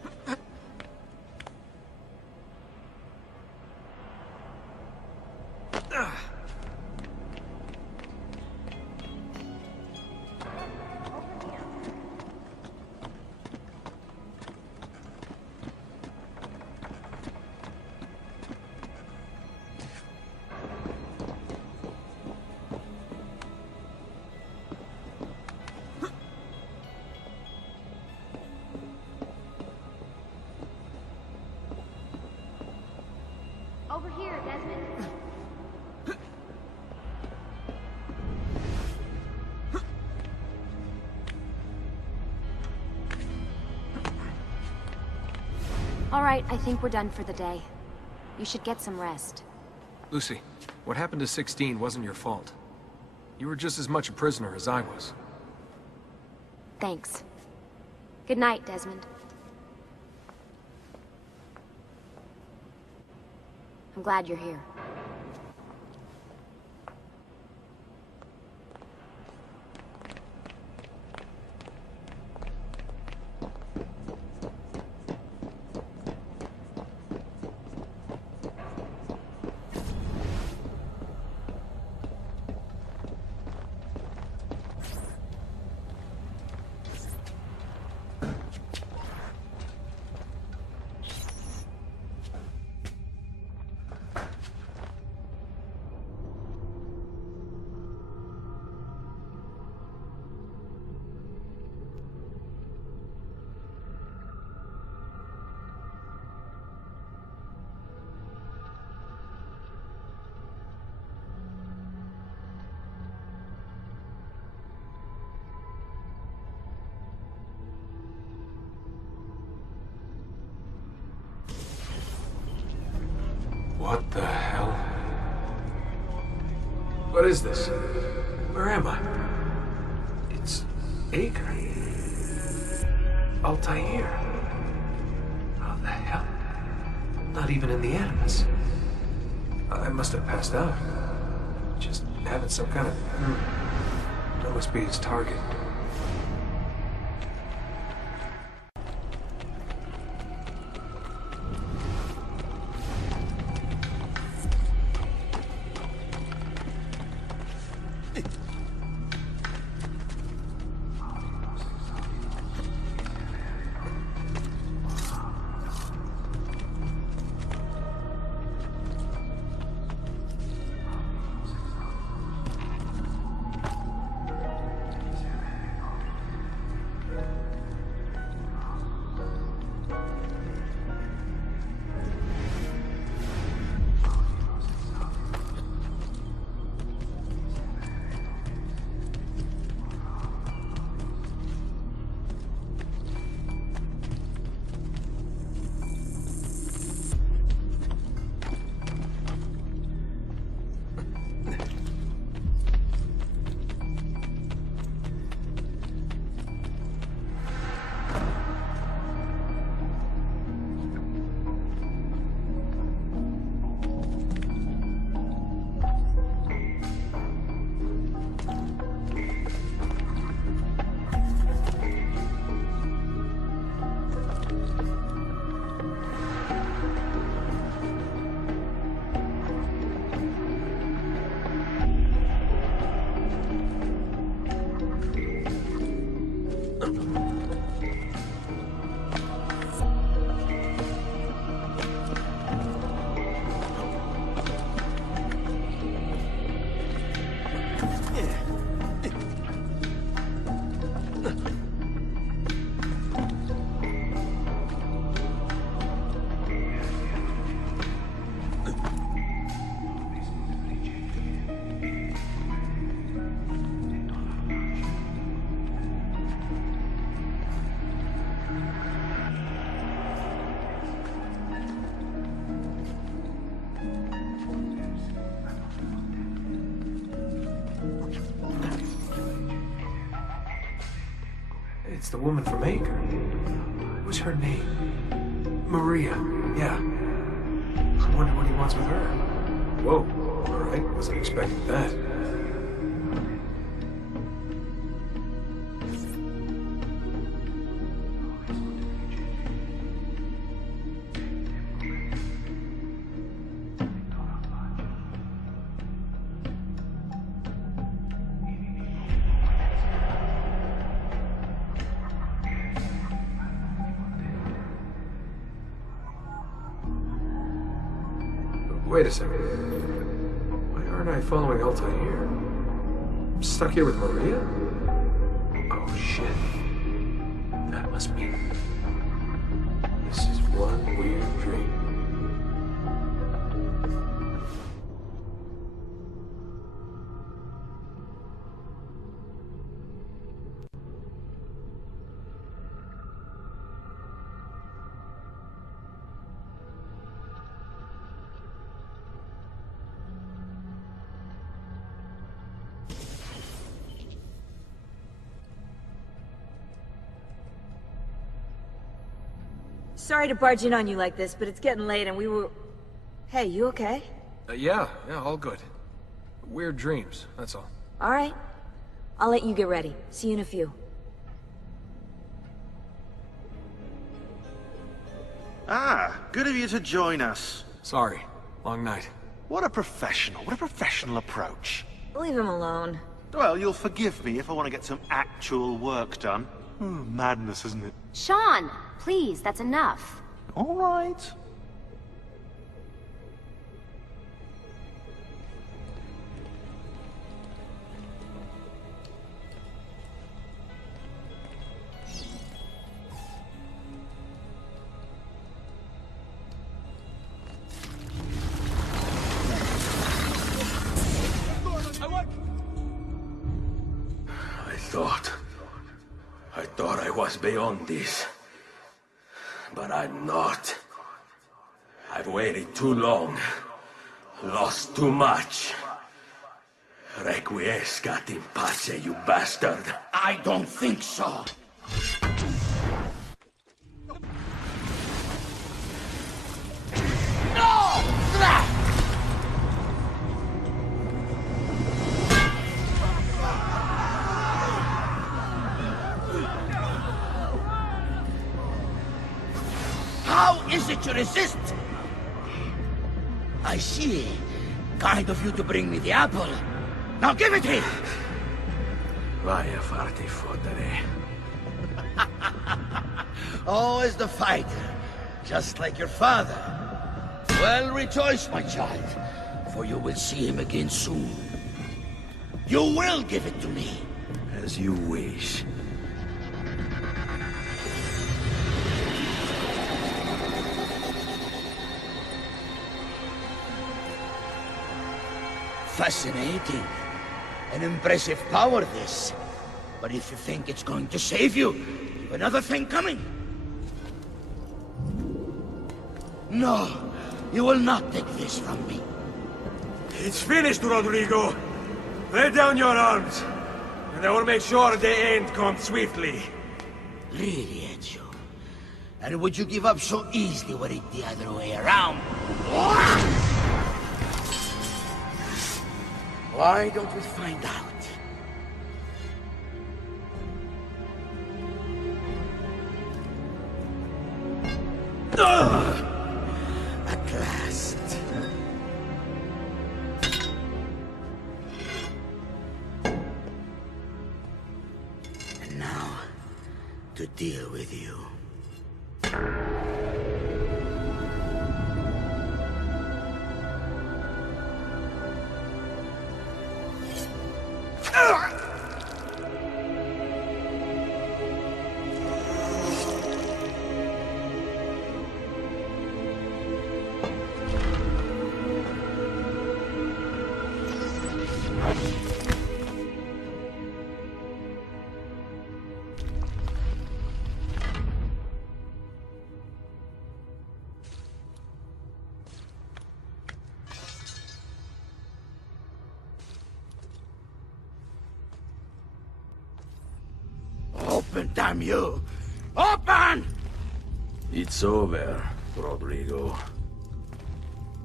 Over here, Desmond. All right, I think we're done for the day. You should get some rest. Lucy, what happened to 16 wasn't your fault. You were just as much a prisoner as I was. Thanks. Good night, Desmond. I'm glad you're here. What the hell? What is this? Where am I? It's Acre. Altair. How the hell? Not even in the Animus. I must have passed out. Just having some kind of... That must be his target. It's the woman from Acre. What's her name? Maria. Yeah. I wonder what he wants with her. Whoa. All right. Wasn't expecting that. Wait a second. Why aren't I following Altair? I'm stuck here with Maria? Oh, shit. That must mean... this is one weird dream. Sorry to barge in on you like this, but it's getting late and we were... Hey, you okay? Yeah, all good. Weird dreams, that's all. Alright. I'll let you get ready. See you in a few. Ah, good of you to join us. Sorry, long night. What a professional approach. Leave him alone. Well, you'll forgive me if I want to get some actual work done. Madness, isn't it? Sean, please, that's enough. All right. I thought I was beyond this. But I'm not. I've waited too long. Lost too much. Requiescat in pace, you bastard. I don't think so. How is it you resist? I see. Kind of you to bring me the apple. Now give it here! Vai a farti fottere. Always the fighter, just like your father. Well, rejoice, my child, for you will see him again soon. You will give it to me. As you wish. Fascinating. An impressive power, this. But if you think it's going to save you, you've another thing coming. No, you will not take this from me. It's finished, Rodrigo. Lay down your arms, and I will make sure the end comes swiftly. Really, Ezio? And would you give up so easily were it the other way around? Why don't we find out? At last. And now, to deal with you. Open, damn you! Open! It's over, Rodrigo.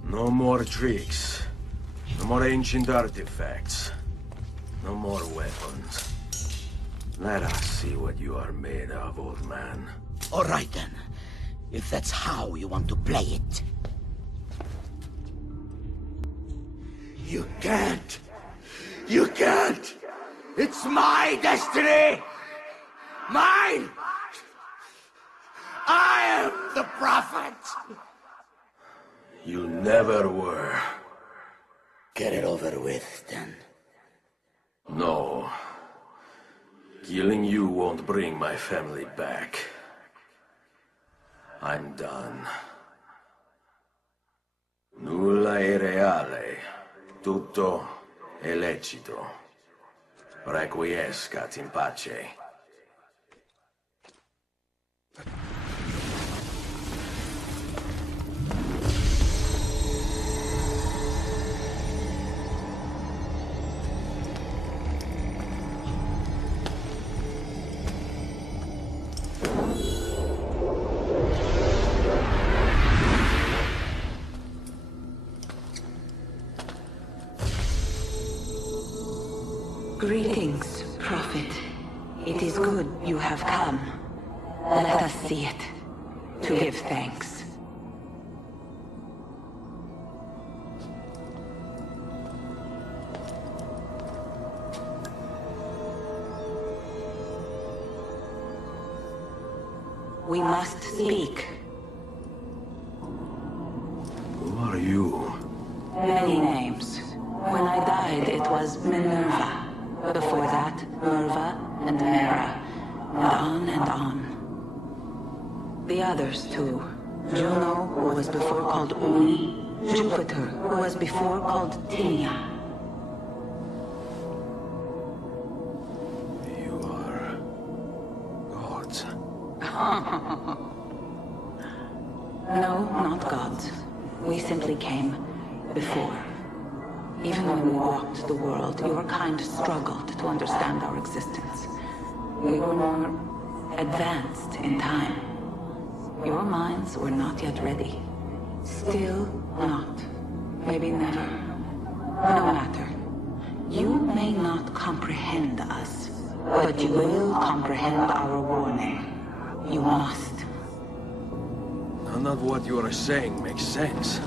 No more tricks. No more ancient artifacts. No more weapons. Let us see what you are made of, old man. All right, then. If that's how you want to play it. You can't! You can't! It's my destiny! Mine! I am the prophet! You never were. Get it over with, then. No. Killing you won't bring my family back. I'm done. Nulla è reale. Tutto è lecito. Requiescat in pace. Let us see it, to give thanks. We must speak. Who are you? Many names. When I died, it was Minerva. Before that, Merva and Mera. And on and on. The others, too. Juno, who was before called Uni. Jupiter, who was before called Tinia. You are... gods. No, not gods. We simply came before. Even when we walked the world, your kind struggled to understand our existence. We were more advanced in time. Your minds were not yet ready. Still not. Maybe never. No matter. You may not comprehend us, but you will comprehend our warning. You must. None of what you are saying makes sense.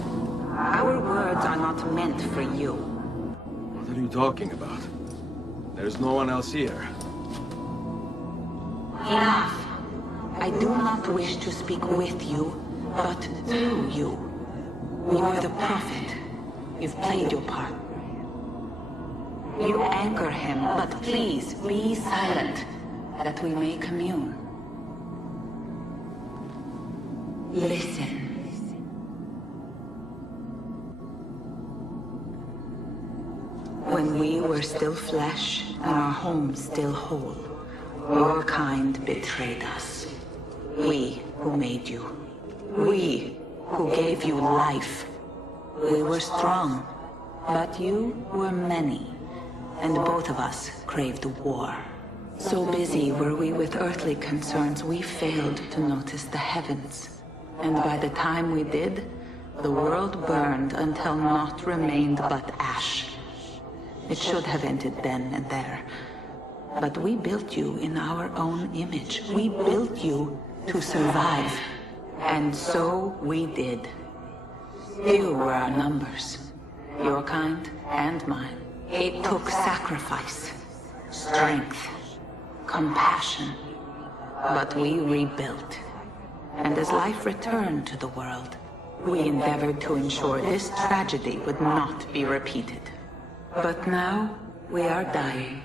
Our words are not meant for you. What are you talking about? There's no one else here. Enough. I do not wish to speak with you, but through you. You are the prophet. You've played your part. You anchor him, but please be silent, that we may commune. Listen. When we were still flesh and our home still whole, your kind betrayed us. We who made you. We who gave you life. We were strong, but you were many, and both of us craved war. So busy were we with earthly concerns, we failed to notice the heavens. And by the time we did, the world burned until naught remained but ash. It should have ended then and there. But we built you in our own image. We built you to survive. And so we did. Few were our numbers. Your kind and mine. It took sacrifice, strength, compassion. But we rebuilt. And as life returned to the world, we endeavored to ensure this tragedy would not be repeated. But now, we are dying,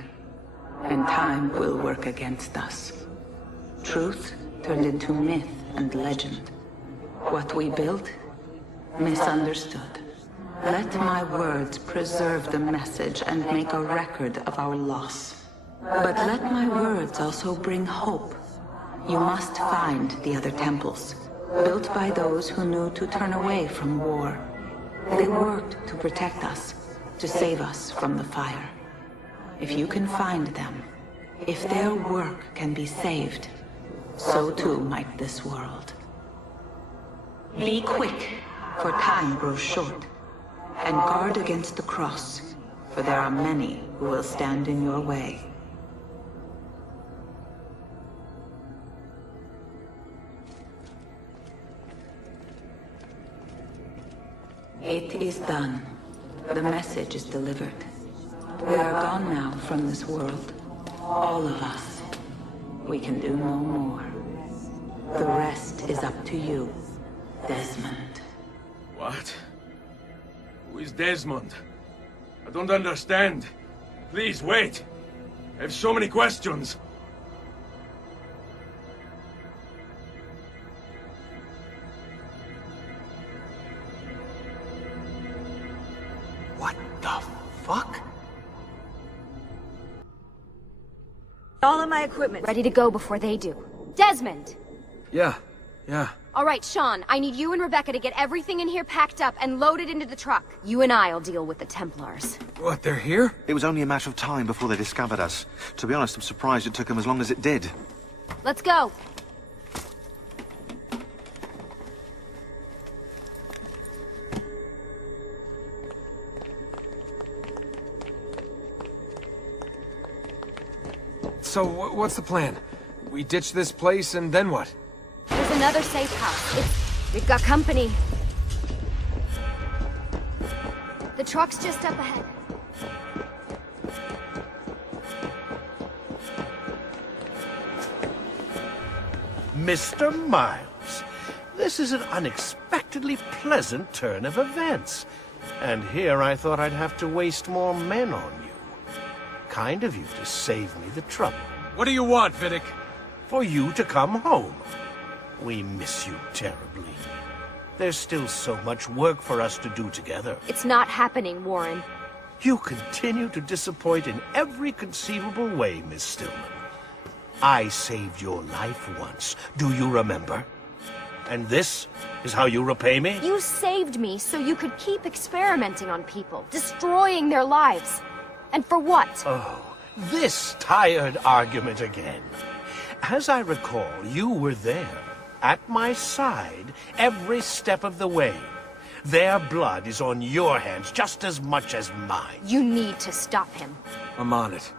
and time will work against us. Truth turned into myth and legend. What we built, misunderstood. Let my words preserve the message and make a record of our loss. But let my words also bring hope. You must find the other temples, built by those who knew to turn away from war. They worked to protect us, to save us from the fire. If you can find them, if their work can be saved, so too might this world. Be quick, for time grows short, and guard against the cross, for there are many who will stand in your way. It is done. The message is delivered. We are gone now from this world. All of us. We can do no more. The rest is up to you, Desmond. What? Who is Desmond? I don't understand. Please, wait. I have so many questions. What the fuck? All of my equipment ready to go before they do. Desmond! Yeah. All right, Sean, I need you and Rebecca to get everything in here packed up and loaded into the truck. You and I'll deal with the Templars. What, they're here? It was only a matter of time before they discovered us. To be honest, I'm surprised it took them as long as it did. Let's go. So, what's the plan? we ditch this place and then what? There's another safe house. We've got company. The truck's just up ahead. Mr. Miles, this is an unexpectedly pleasant turn of events. And here I thought I'd have to waste more men on you. Kind of you to save me the trouble. What do you want, Vidic? For you to come home. We miss you terribly. There's still so much work for us to do together. It's not happening, Warren. You continue to disappoint in every conceivable way, Miss Stillman. I saved your life once. Do you remember? And this is how you repay me? You saved me so you could keep experimenting on people, destroying their lives. And for what? Oh, this tired argument again. As I recall, you were there, at my side, every step of the way. Their blood is on your hands just as much as mine. You need to stop him. I'm on it.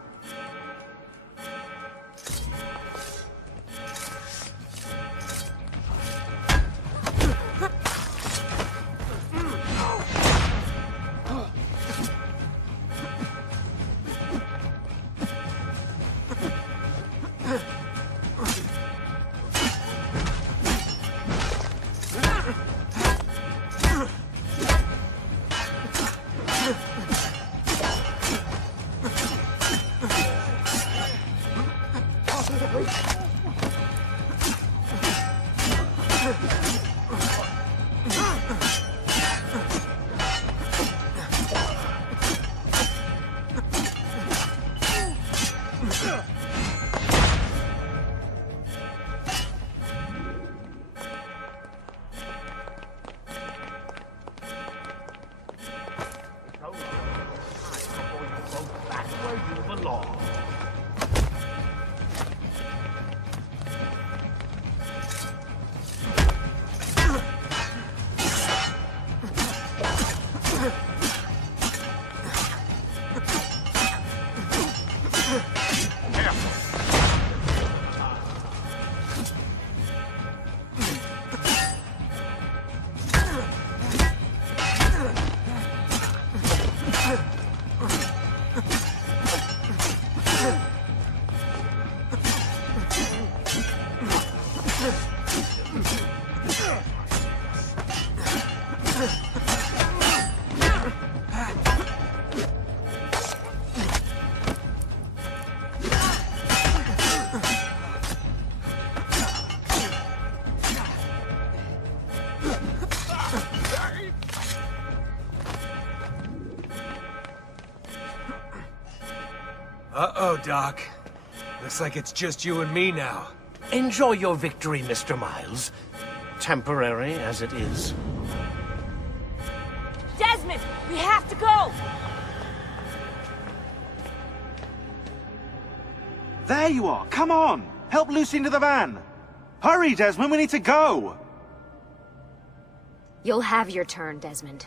Uh-oh, Doc. Looks like it's just you and me now. Enjoy your victory, Mr. Miles. Temporary as it is. Desmond, we have to go! There you are. Come on. Help Lucy into the van. Hurry, Desmond. We need to go. You'll have your turn, Desmond.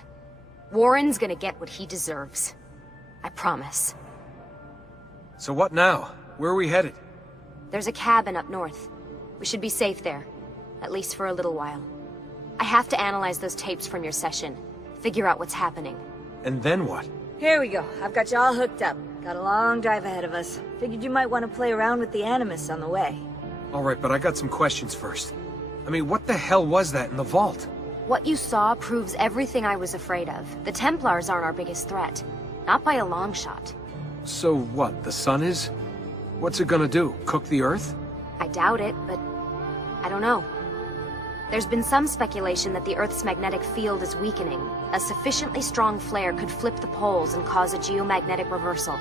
Warren's gonna get what he deserves. I promise. So what now? Where are we headed? There's a cabin up north. We should be safe there. At least for a little while. I have to analyze those tapes from your session. Figure out what's happening. And then what? Here we go. I've got you all hooked up. Got a long drive ahead of us. Figured you might want to play around with the Animus on the way. Alright, but I got some questions first. I mean, what the hell was that in the vault? What you saw proves everything I was afraid of. The Templars aren't our biggest threat. Not by a long shot. So what, the sun is? What's it gonna do? Cook the Earth? I doubt it, but I don't know. There's been some speculation that the Earth's magnetic field is weakening. A sufficiently strong flare could flip the poles and cause a geomagnetic reversal.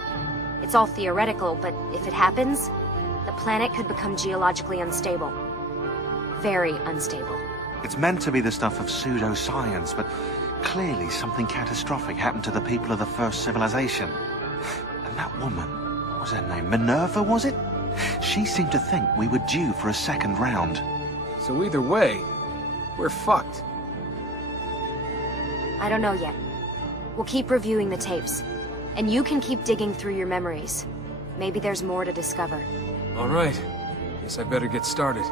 It's all theoretical, but if it happens, the planet could become geologically unstable. Very unstable. It's meant to be the stuff of pseudoscience, but clearly something catastrophic happened to the people of the first civilization. And that woman, what was her name? Minerva, was it? She seemed to think we were due for a second round. So either way, we're fucked. I don't know yet. We'll keep reviewing the tapes. And you can keep digging through your memories. Maybe there's more to discover. Alright. Guess I better get started.